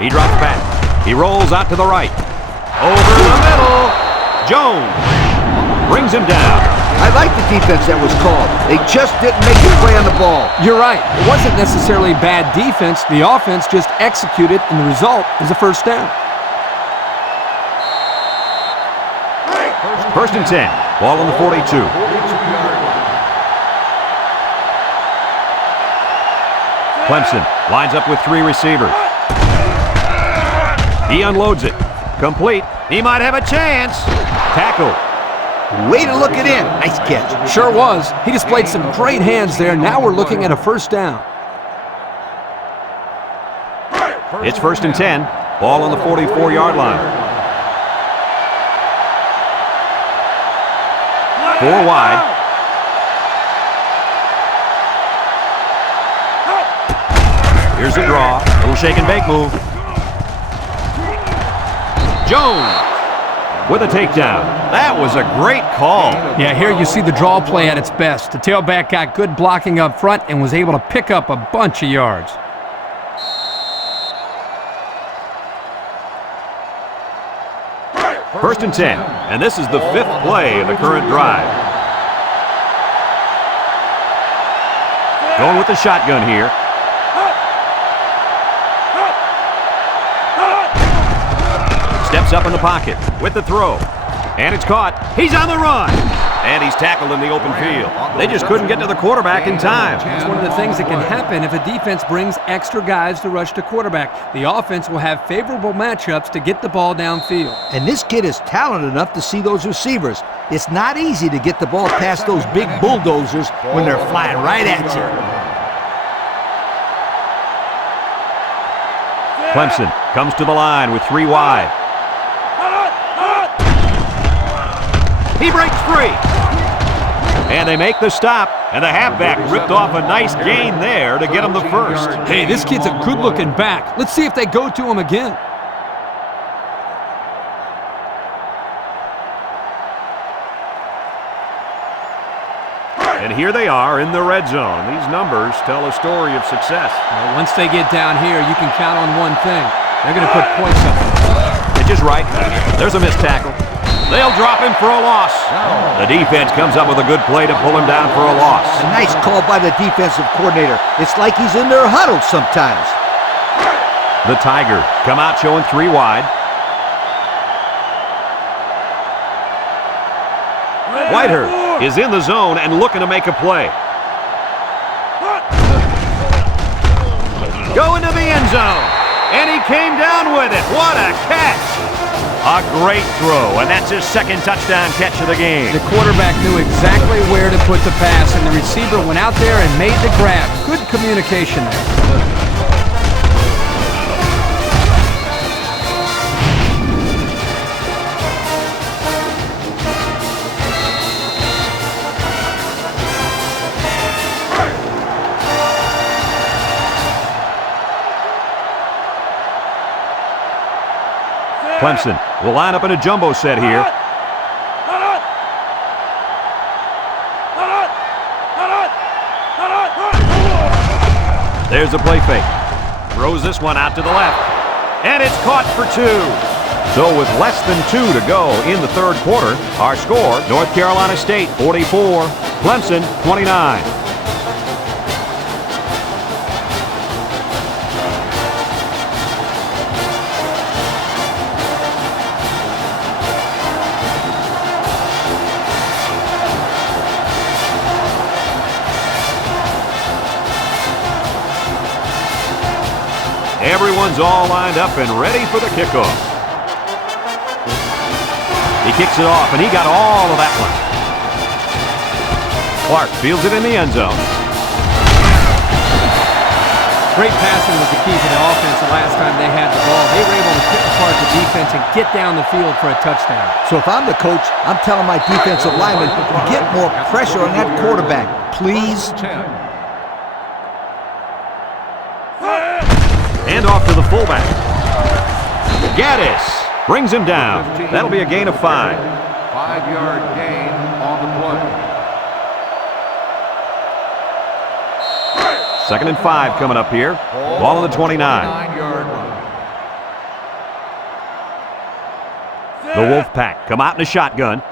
He drops back. He rolls out to the right. Over the middle. Jones brings him down. I like the defense that was called. They just didn't make a play on the ball. You're right. It wasn't necessarily bad defense. The offense just executed, and the result is a first down. First and 10. Ball on the 42. Clemson lines up with three receivers. He unloads it. Complete. He might have a chance. Tackle. Way to look it in. Nice catch. Sure was. He displayed some great hands there. Now we're looking at a first down. It's first and 10. Ball on the 44-yard line. 4 wide. Here's the draw. Little shake and bake move. Jones with a takedown. That was a great call. Yeah, here you see the draw play at its best. The tailback got good blocking up front and was able to pick up a bunch of yards. First and 10, and this is the 5th play of the current drive. Going with the shotgun here. Steps up in the pocket with the throw. And it's caught. He's on the run. And he's tackled in the open field. They just couldn't get to the quarterback in time. It's one of the things that can happen if a defense brings extra guys to rush the quarterback. The offense will have favorable matchups to get the ball downfield. And this kid is talented enough to see those receivers. It's not easy to get the ball past those big bulldozers when they're flying right at you. Clemson comes to the line with 3 wide. He breaks free. And they make the stop, and the halfback ripped off a nice gain there to get him the first. Hey, this kid's a good-looking back. Let's see if they go to him again. And here they are in the red zone. These numbers tell a story of success. Well, once they get down here, you can count on one thing. They're going to put points up. Pitch is right. There's a missed tackle. They'll drop him for a loss. The defense comes up with a good play to pull him down for a loss. A nice call by the defensive coordinator. It's like he's in their huddle sometimes. The Tigers come out showing 3 wide. Whitehurst is in the zone and looking to make a play. Going to the end zone. And he came down with it. What a catch. A great throw, and that's his second touchdown catch of the game. The quarterback knew exactly where to put the pass, and the receiver went out there and made the grab. Good communication there. Clemson will line up in a jumbo set here. There's a play fake. Throws this one out to the left. And it's caught for 2. So with less than 2 to go in the third quarter, our score, North Carolina State 44, Clemson 29. Everyone's all lined up and ready for the kickoff. He kicks it off, and he got all of that one. Clark fields it in the end zone. Great passing was the key for the offense the last time they had the ball. They were able to pick apart the defense and get down the field for a touchdown. So if I'm the coach, I'm telling my defensive linemen to get more pressure on that quarterback, please. 10. And off to the fullback. Gaddis brings him down. That'll be a gain of 5. 5-yard gain on the play. 2nd and 5 coming up here. Ball on the 29. 9-yard line. The Wolfpack come out in a shotgun.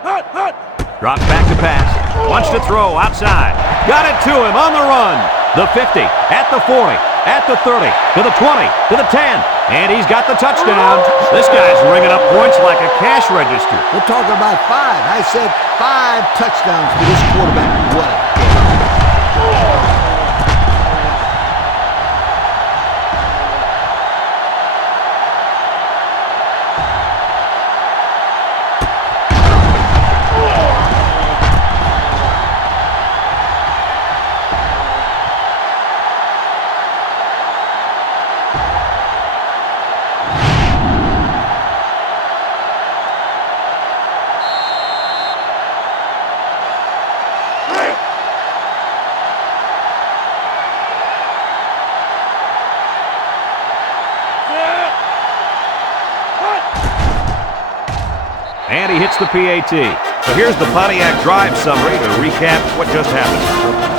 Drops back to pass. Wants to throw outside. Got it to him on the run. The 50, at the 40, at the 30, to the 20, to the 10. And he's got the touchdown. This guy's ringing up points like a cash register. We're talking about 5. I said 5 touchdowns for this quarterback. What a game. And he hits the PAT. So here's the Pontiac drive summary to recap what just happened.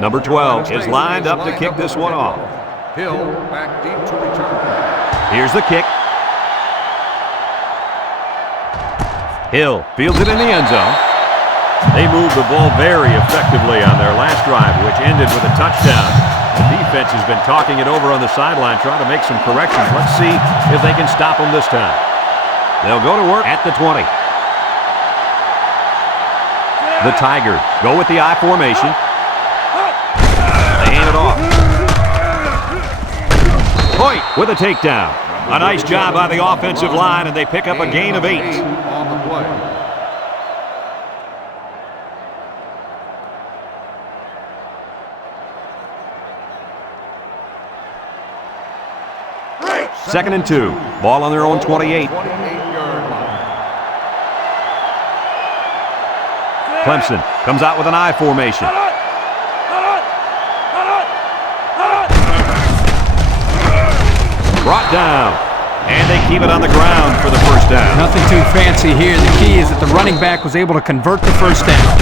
Number 12 is lined up to kick this one off. Hill back deep to return. Here's the kick. Hill fields it in the end zone. They moved the ball very effectively on their last drive, which ended with a touchdown. The defense has been talking it over on the sideline, trying to make some corrections. Let's see if they can stop them this time. They'll go to work at the 20. The Tigers go with the I formation. Hand it off. Hoyt with a takedown. A nice job by the offensive line, and they pick up a gain of 8. On the play. Second and 2. Ball on their own 28. 28-yard line. Clemson comes out with an I formation. Brought down, and they keep it on the ground for the first down. Nothing too fancy here. The key is that the running back was able to convert the first down.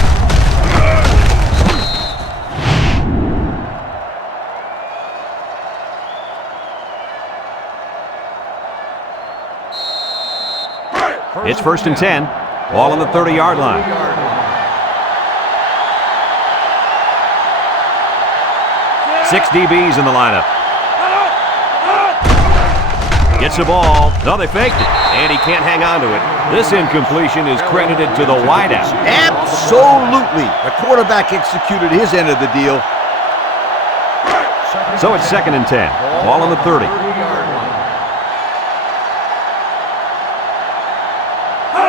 It's 1st and 10. Ball on the 30-yard line. 30-yard line. 6 DBs in the lineup. Gets the ball. No, they faked it, and he can't hang on to it. This incompletion is credited to the wideout. Absolutely. The quarterback executed his end of the deal. So it's 2nd and 10. Ball on the 30. 30-yard line.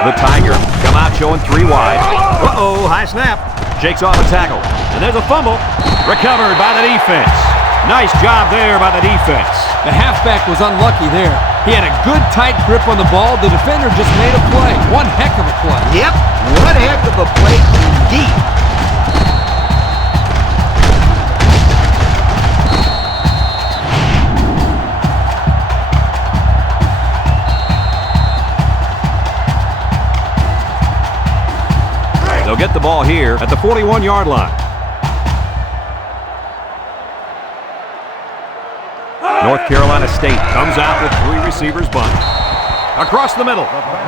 The Tigers come out showing 3 wide. Uh-oh, high snap. Shakes off a tackle. And there's a fumble. Recovered by the defense. Nice job there by the defense. The halfback was unlucky there. He had a good tight grip on the ball. The defender just made a play. One heck of a play. Yep, one heck of a play indeed. They'll get the ball here at the 41-yard line. North Carolina State comes out with 3 receivers bunt. Across the middle,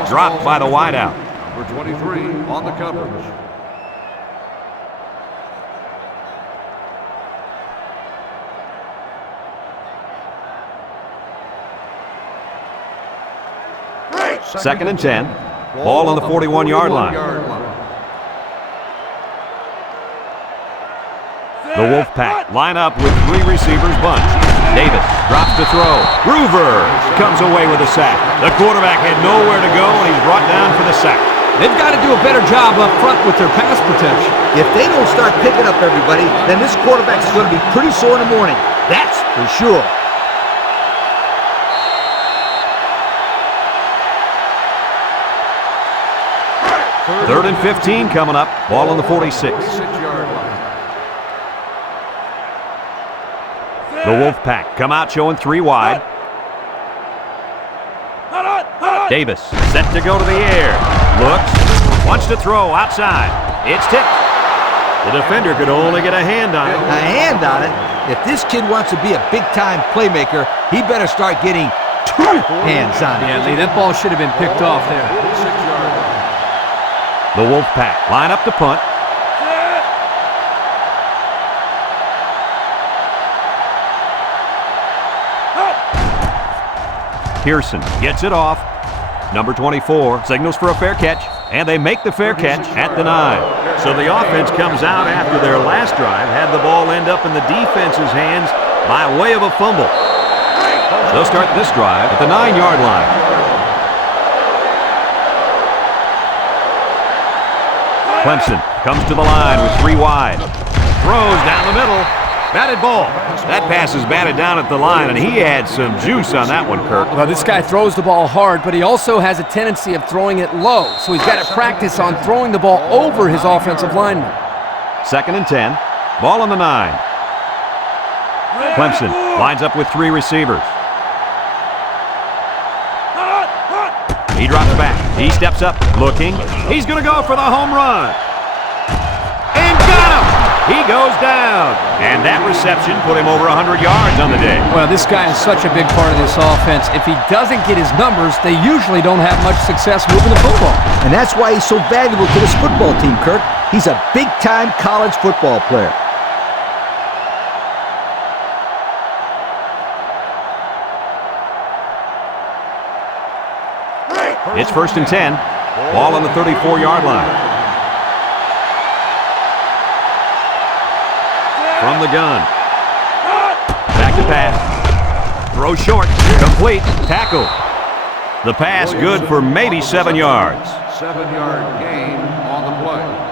dropped by the wideout. Number 23 on the coverage. Second and 10. Ball on the 41-yard line. The Wolfpack line up with 3 receivers bunt. Davis drops to throw. Groover comes away with a sack. The quarterback had nowhere to go, and he's brought down for the sack. They've got to do a better job up front with their pass protection. If they don't start picking up everybody, then this quarterback is going to be pretty sore in the morning. That's for sure. Third and 15 coming up. Ball on the 46. The Wolfpack come out showing 3 wide. Davis set to go to the air. Looks, wants to throw outside. It's tipped. The defender could only get a hand on it. A hand on it? If this kid wants to be a big-time playmaker, he better start getting 2 hands on it. Yeah, Lee, that ball should have been picked off there. The Wolfpack line up to punt. Pearson gets it off. Number 24 signals for a fair catch, and they make the fair catch at the 9. So the offense comes out after their last drive, had the ball end up in the defense's hands by way of a fumble. They'll start this drive at the 9-yard line. Clemson comes to the line with 3 wide. Throws down the middle. Batted ball. That pass is batted down at the line, and he had some juice on that one, Kirk. Well, this guy throws the ball hard, but he also has a tendency of throwing it low, so he's got to practice on throwing the ball over his offensive lineman. Second and 10. Ball on the 9. Clemson lines up with 3 receivers. He drops back. He steps up, looking. He's going to go for the home run. And got him! He goes down. And that reception put him over 100 yards on the day. Well, this guy is such a big part of this offense. If he doesn't get his numbers, they usually don't have much success moving the football. And that's why he's so valuable to this football team, Kirk. He's a big-time college football player. It's first and 10. Ball on the 34-yard line. From the gun. Back to pass. Throw short. Complete. Tackle. The pass good for maybe 7 yards. 7-yard gain on the play.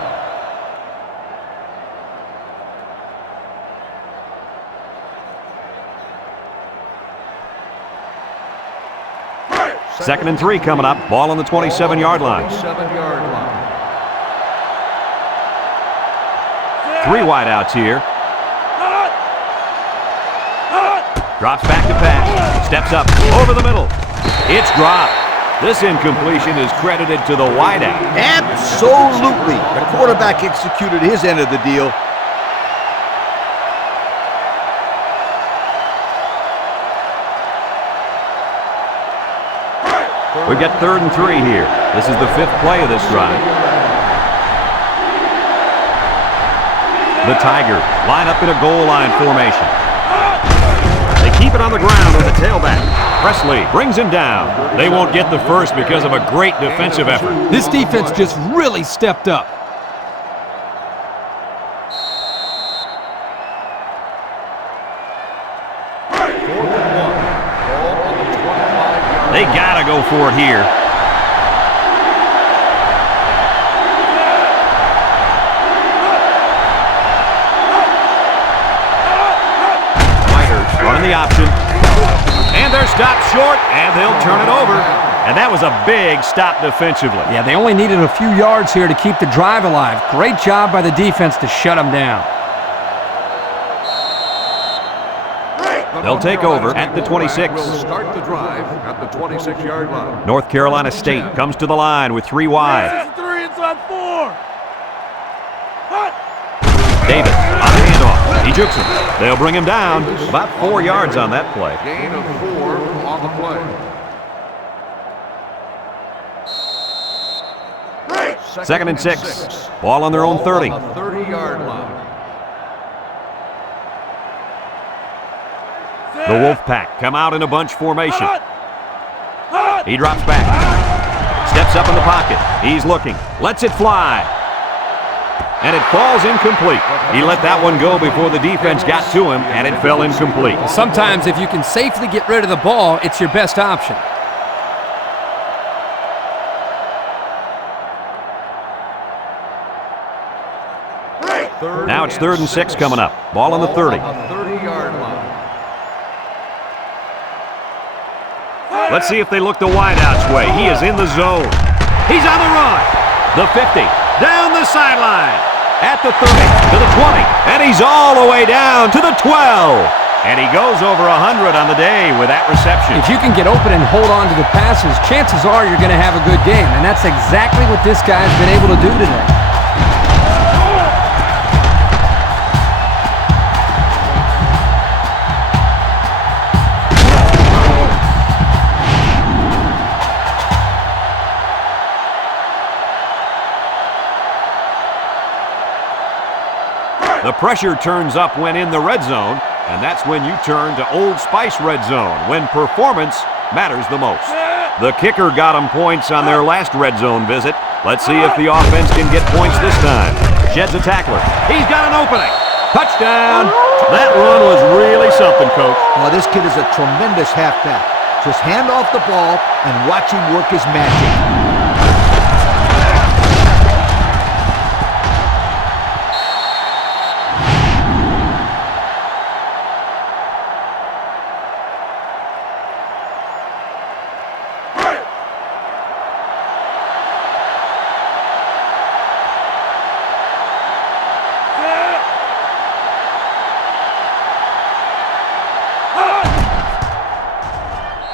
Second and 3 coming up. Ball on the 27-yard line. 7-yard line. 3 wide outs here. Drops back to pass. Steps up over the middle. It's dropped. This incompletion is credited to the wideout. Absolutely. The quarterback executed his end of the deal. We've got 3rd and 3 here. This is the 5th play of this drive. The Tigers line up in a goal line formation. They keep it on the ground with the tailback. Presley brings him down. They won't get the first because of a great defensive effort. This defense just really stepped up. They gotta go for it here. Running the option. And they're They're stopped short, and they'll turn it over. And that was a big stop defensively. Yeah, they only needed a few yards here to keep the drive alive. Great job by the defense to shut them down. They'll take over at the 26. Will start the drive at the 26-yard line. North Carolina State comes to the line with 3 wide. 3 inside 4. Davis on the handoff. He jukes him. They'll bring him down. About 4 yards on that play. Gain of 4 on the play. Second and 6. Ball on their own 30. On the 30-yard line. The Wolfpack come out in a bunch formation. He drops back. Steps up in the pocket. He's looking. Lets it fly. And it falls incomplete. He let that one go before the defense got to him, and it fell incomplete. Sometimes if you can safely get rid of the ball, it's your best option. Now it's 3rd and 6 coming up. Ball on the 30. On the 30-yard line. Let's see if they look the wideout's way. He is in the zone. He's on the run. The 50. Down the sideline. At the 30. To the 20. And he's all the way down to the 12. And he goes over 100 on the day with that reception. If you can get open and hold on to the passes, chances are you're going to have a good game. And that's exactly what this guy's been able to do today. The pressure turns up when in the red zone, and that's when you turn to Old Spice red zone, when performance matters the most. The kicker got them points on their last red zone visit. Let's see if the offense can get points this time. Sheds a tackler. He's got an opening. Touchdown. That run was really something, Coach. Well, this kid is a tremendous halfback. Just hand off the ball and watch him work his magic.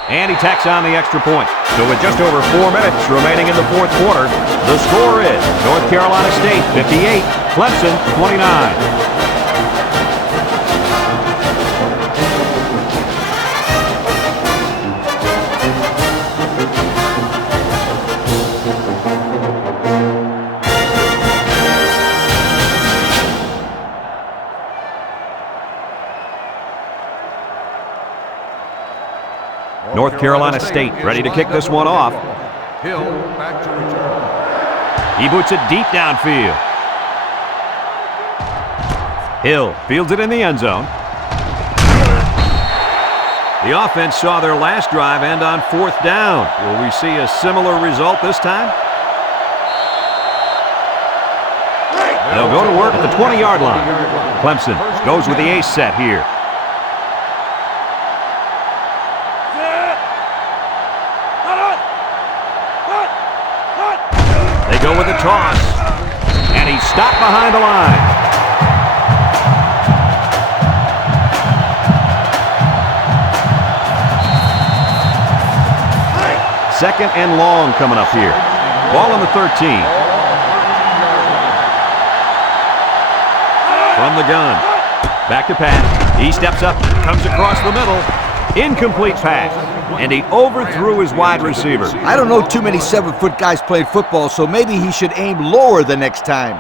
And he tacks on the extra point. So with just over 4 minutes remaining in the 4th quarter, the score is North Carolina State 58, Clemson 29. North Carolina State ready to kick this one off. Hill back to return. He boots it deep downfield. Hill fields it in the end zone. The offense saw their last drive end on 4th down. Will we see a similar result this time? They'll go to work at the 20-yard line. Clemson goes with the ace set here. They go with a toss, and he's stopped behind the line. Second and long coming up here. Ball on the 13. From the gun. Back to pass. He steps up, comes across the middle. Incomplete pass. And he overthrew his wide receiver. I don't know too many 7-foot guys playing football, so maybe he should aim lower the next time.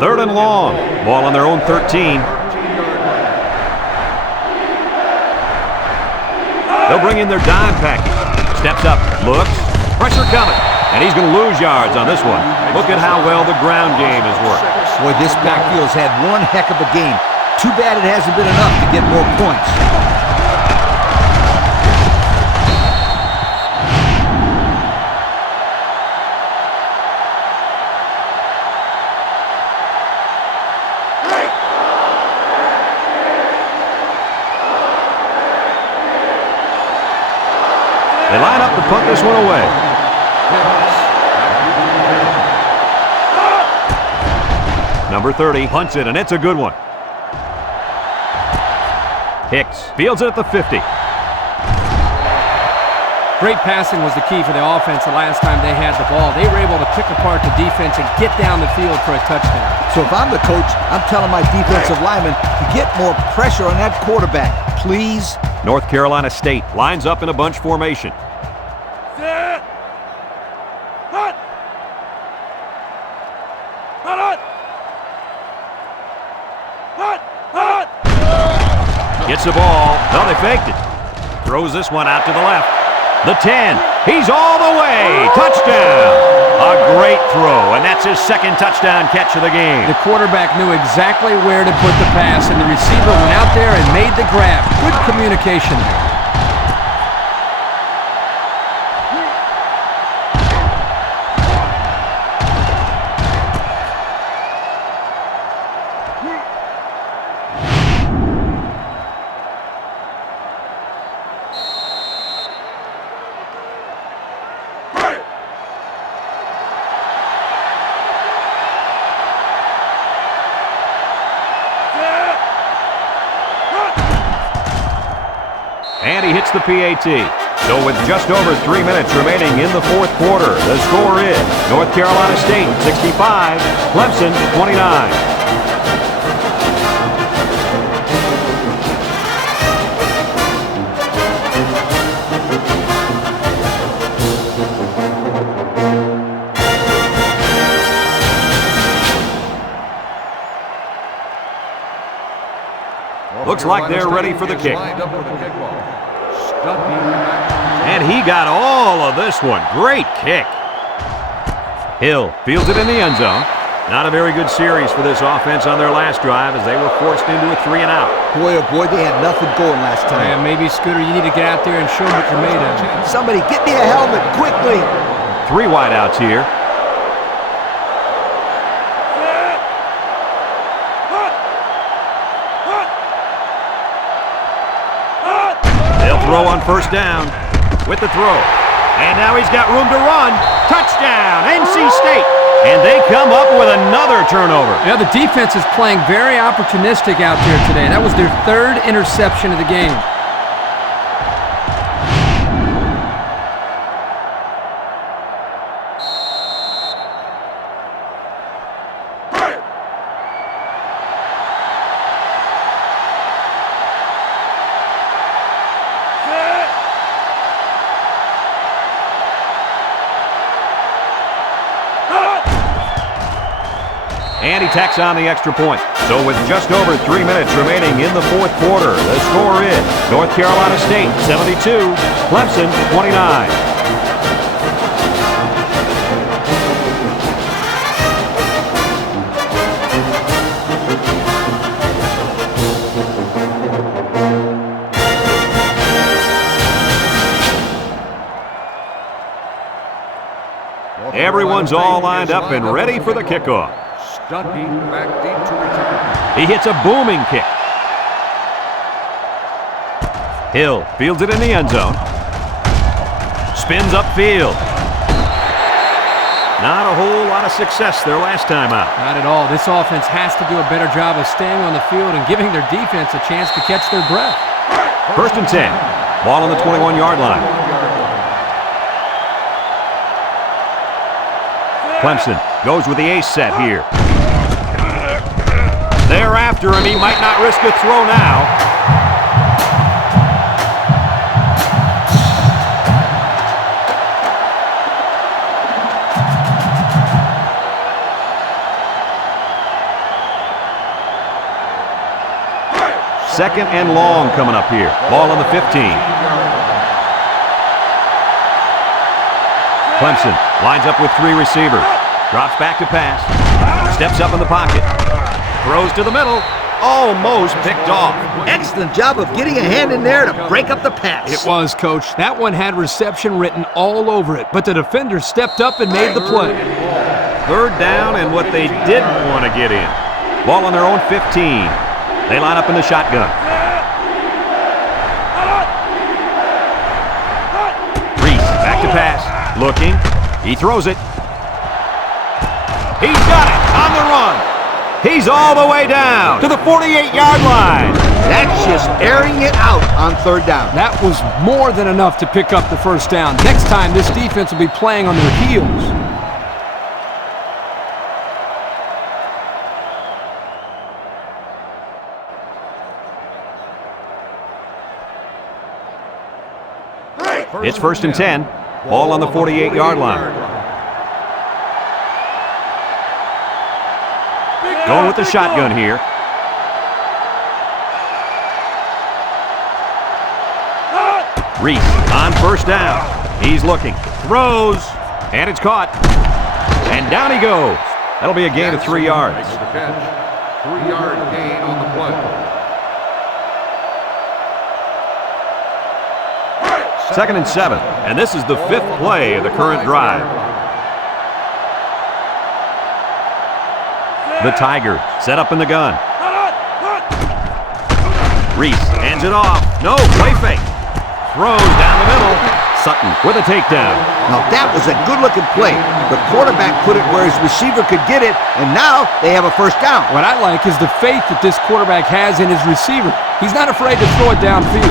Third and long. Ball on their own 13. They'll bring in their dime package. Steps up, looks, pressure coming. And he's going to lose yards on this one. Look at how well the ground game has worked. Boy, this backfield's had one heck of a game. Too bad it hasn't been enough to get more points. They line up to punt this one away. Number 30 punts it, and it's a good one. Hicks fields it at the 50. Great passing was the key for the offense the last time they had the ball. They were able to pick apart the defense and get down the field for a touchdown. So if I'm the coach, I'm telling my defensive linemen to get more pressure on that quarterback, please. North Carolina State lines up in a bunch formation. Set. Hut. Hut, hut. Hut, hut. Gets the ball. No, they faked it. Throws this one out to the left. The 10. He's all the way. Touchdown. A great throw, and that's his second touchdown catch of the game. The quarterback knew exactly where to put the pass, and the receiver went out there and made the grab. Good communication there. And he hits the PAT. So with just over 3 minutes remaining in the fourth quarter, the score is North Carolina State 65, Clemson 29. Looks like they're ready for the kick. And he got all of this one. Great kick. Hill fields it in the end zone. Not a very good series for this offense on their last drive as they were forced into a 3-and-out. Boy, oh boy, they had nothing going last time. Yeah, maybe, Scooter, you need to get out there and show them what you're made of. Somebody get me a helmet quickly. 3 wideouts here. Throw on first down with the throw. And now he's got room to run. Touchdown, NC State. And they come up with another turnover. Yeah, the defense is playing very opportunistic out there today. That was their third interception of the game. And he tacks on the extra point. So with just over 3 minutes remaining in the fourth quarter, the score is North Carolina State 72, Clemson 29. Everyone's all lined up and ready for the kickoff. Ducking back deep to return. He hits a booming kick. Hill fields it in the end zone. Spins upfield. Not a whole lot of success their last time out. Not at all. This offense has to do a better job of staying on the field and giving their defense a chance to catch their breath. First and 10. Ball on the 21-yard line. Clemson goes with the ace set here. They're after him. He might not risk a throw now. Second and long coming up here. Ball on the 15. Clemson lines up with 3 receivers. Drops back to pass. Steps up in the pocket. Throws to the middle. Almost picked off. Excellent job of getting a hand in there to break up the pass. It was, Coach. That one had reception written all over it, but the defender stepped up and made the play. Third down and what they didn't want to get in. Ball on their own 15. They line up in the shotgun. the pass. Looking. He throws it. He's got it on the run. He's all the way down to the 48-yard line. That's just airing it out on third down. That was more than enough to pick up the first down. Next time, this defense will be playing on their heels. It's 1st and 10. Ball on the 48-yard line. Going with the shotgun here. Reese on first down. He's looking. Throws. And it's caught. And down he goes. That'll be a gain of 3 yards. 3-yard gain on the play. 2nd and 7. And this is the 5th play of the current drive. The Tigers set up in the gun. Reese hands it off. No, play fake. Throws down the middle. Sutton with a takedown. Now that was a good-looking play. The quarterback put it where his receiver could get it, and now they have a first down. What I like is the faith that this quarterback has in his receiver. He's not afraid to throw it downfield.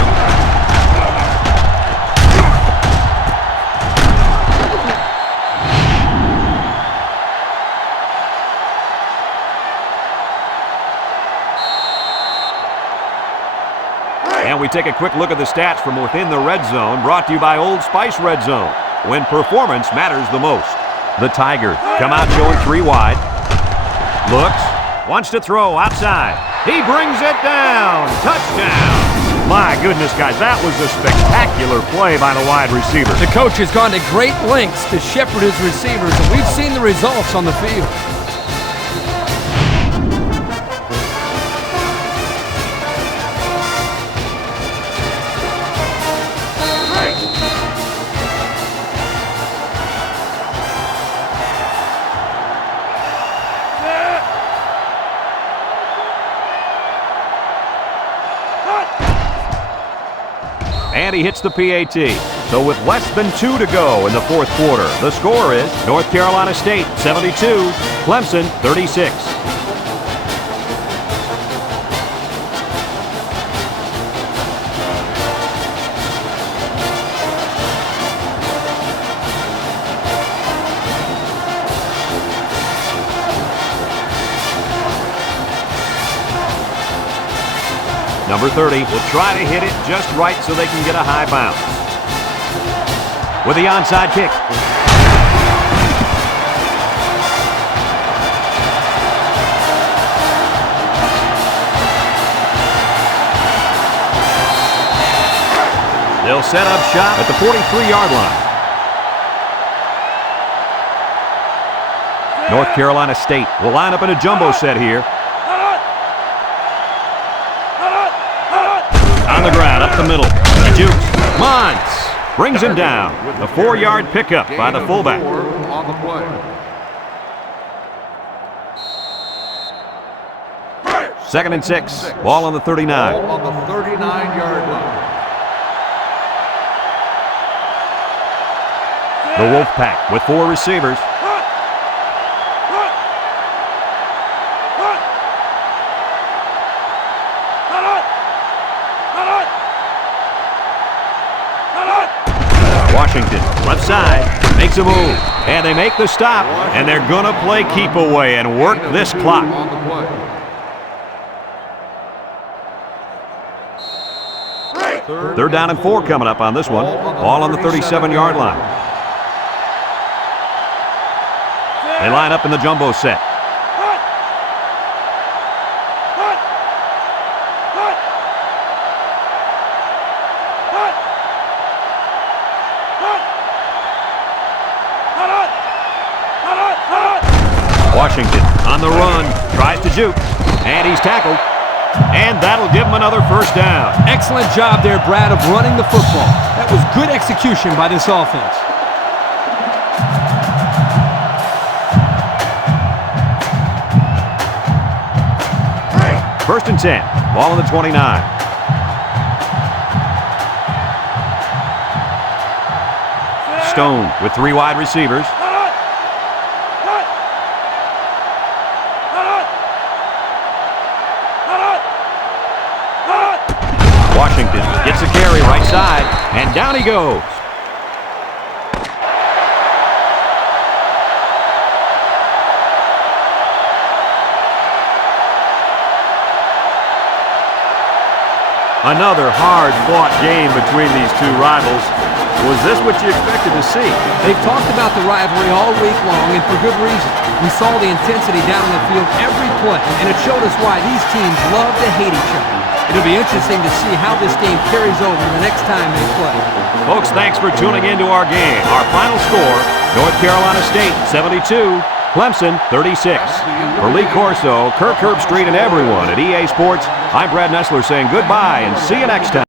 And we take a quick look at the stats from within the red zone, brought to you by Old Spice Red Zone, when performance matters the most. The Tigers come out showing 3 wide. Looks, wants to throw outside. He brings it down. Touchdown. My goodness, guys, that was a spectacular play by the wide receiver. The coach has gone to great lengths to shepherd his receivers, and we've seen the results on the field. And he hits the PAT. So with less than 2 to go in the 4th quarter, the score is North Carolina State 72, Clemson 36. Number 30 will try to hit it just right so they can get a high bounce. With the onside kick. They'll set up shop at the 43-yard line. North Carolina State will line up in a jumbo set here. On the ground, up the middle. Jukes. Monts brings him down. A 4-yard pickup by the fullback. On the play. 2nd and 6. Ball on the 39. Ball on the 39-yard line. The Wolfpack with 4 receivers. Washington, left side, makes a move, and they make the stop, and they're going to play keep away and work this clock. On the play. 3rd down and 4 coming up on this one. Ball on the 37-yard line. They line up in the jumbo set. Washington on the run, tries to juke, and he's tackled. And that'll give him another first down. Excellent job there, Brad, of running the football. That was good execution by this offense. 1st and 10. Ball on the 29. Stone with 3 wide receivers. Washington gets a carry right side, and down he goes. Another hard-fought game between these two rivals. Was this what you expected to see? They've talked about the rivalry all week long, and for good reason. We saw the intensity down the field every play, and it showed us why these teams love to hate each other. It'll be interesting to see how this game carries over the next time they play. Folks, thanks for tuning into our game. Our final score, North Carolina State 72, Clemson 36. For Lee Corso, Kirk Herbstreit, and everyone at EA Sports, I'm Brad Nessler saying goodbye and see you next time.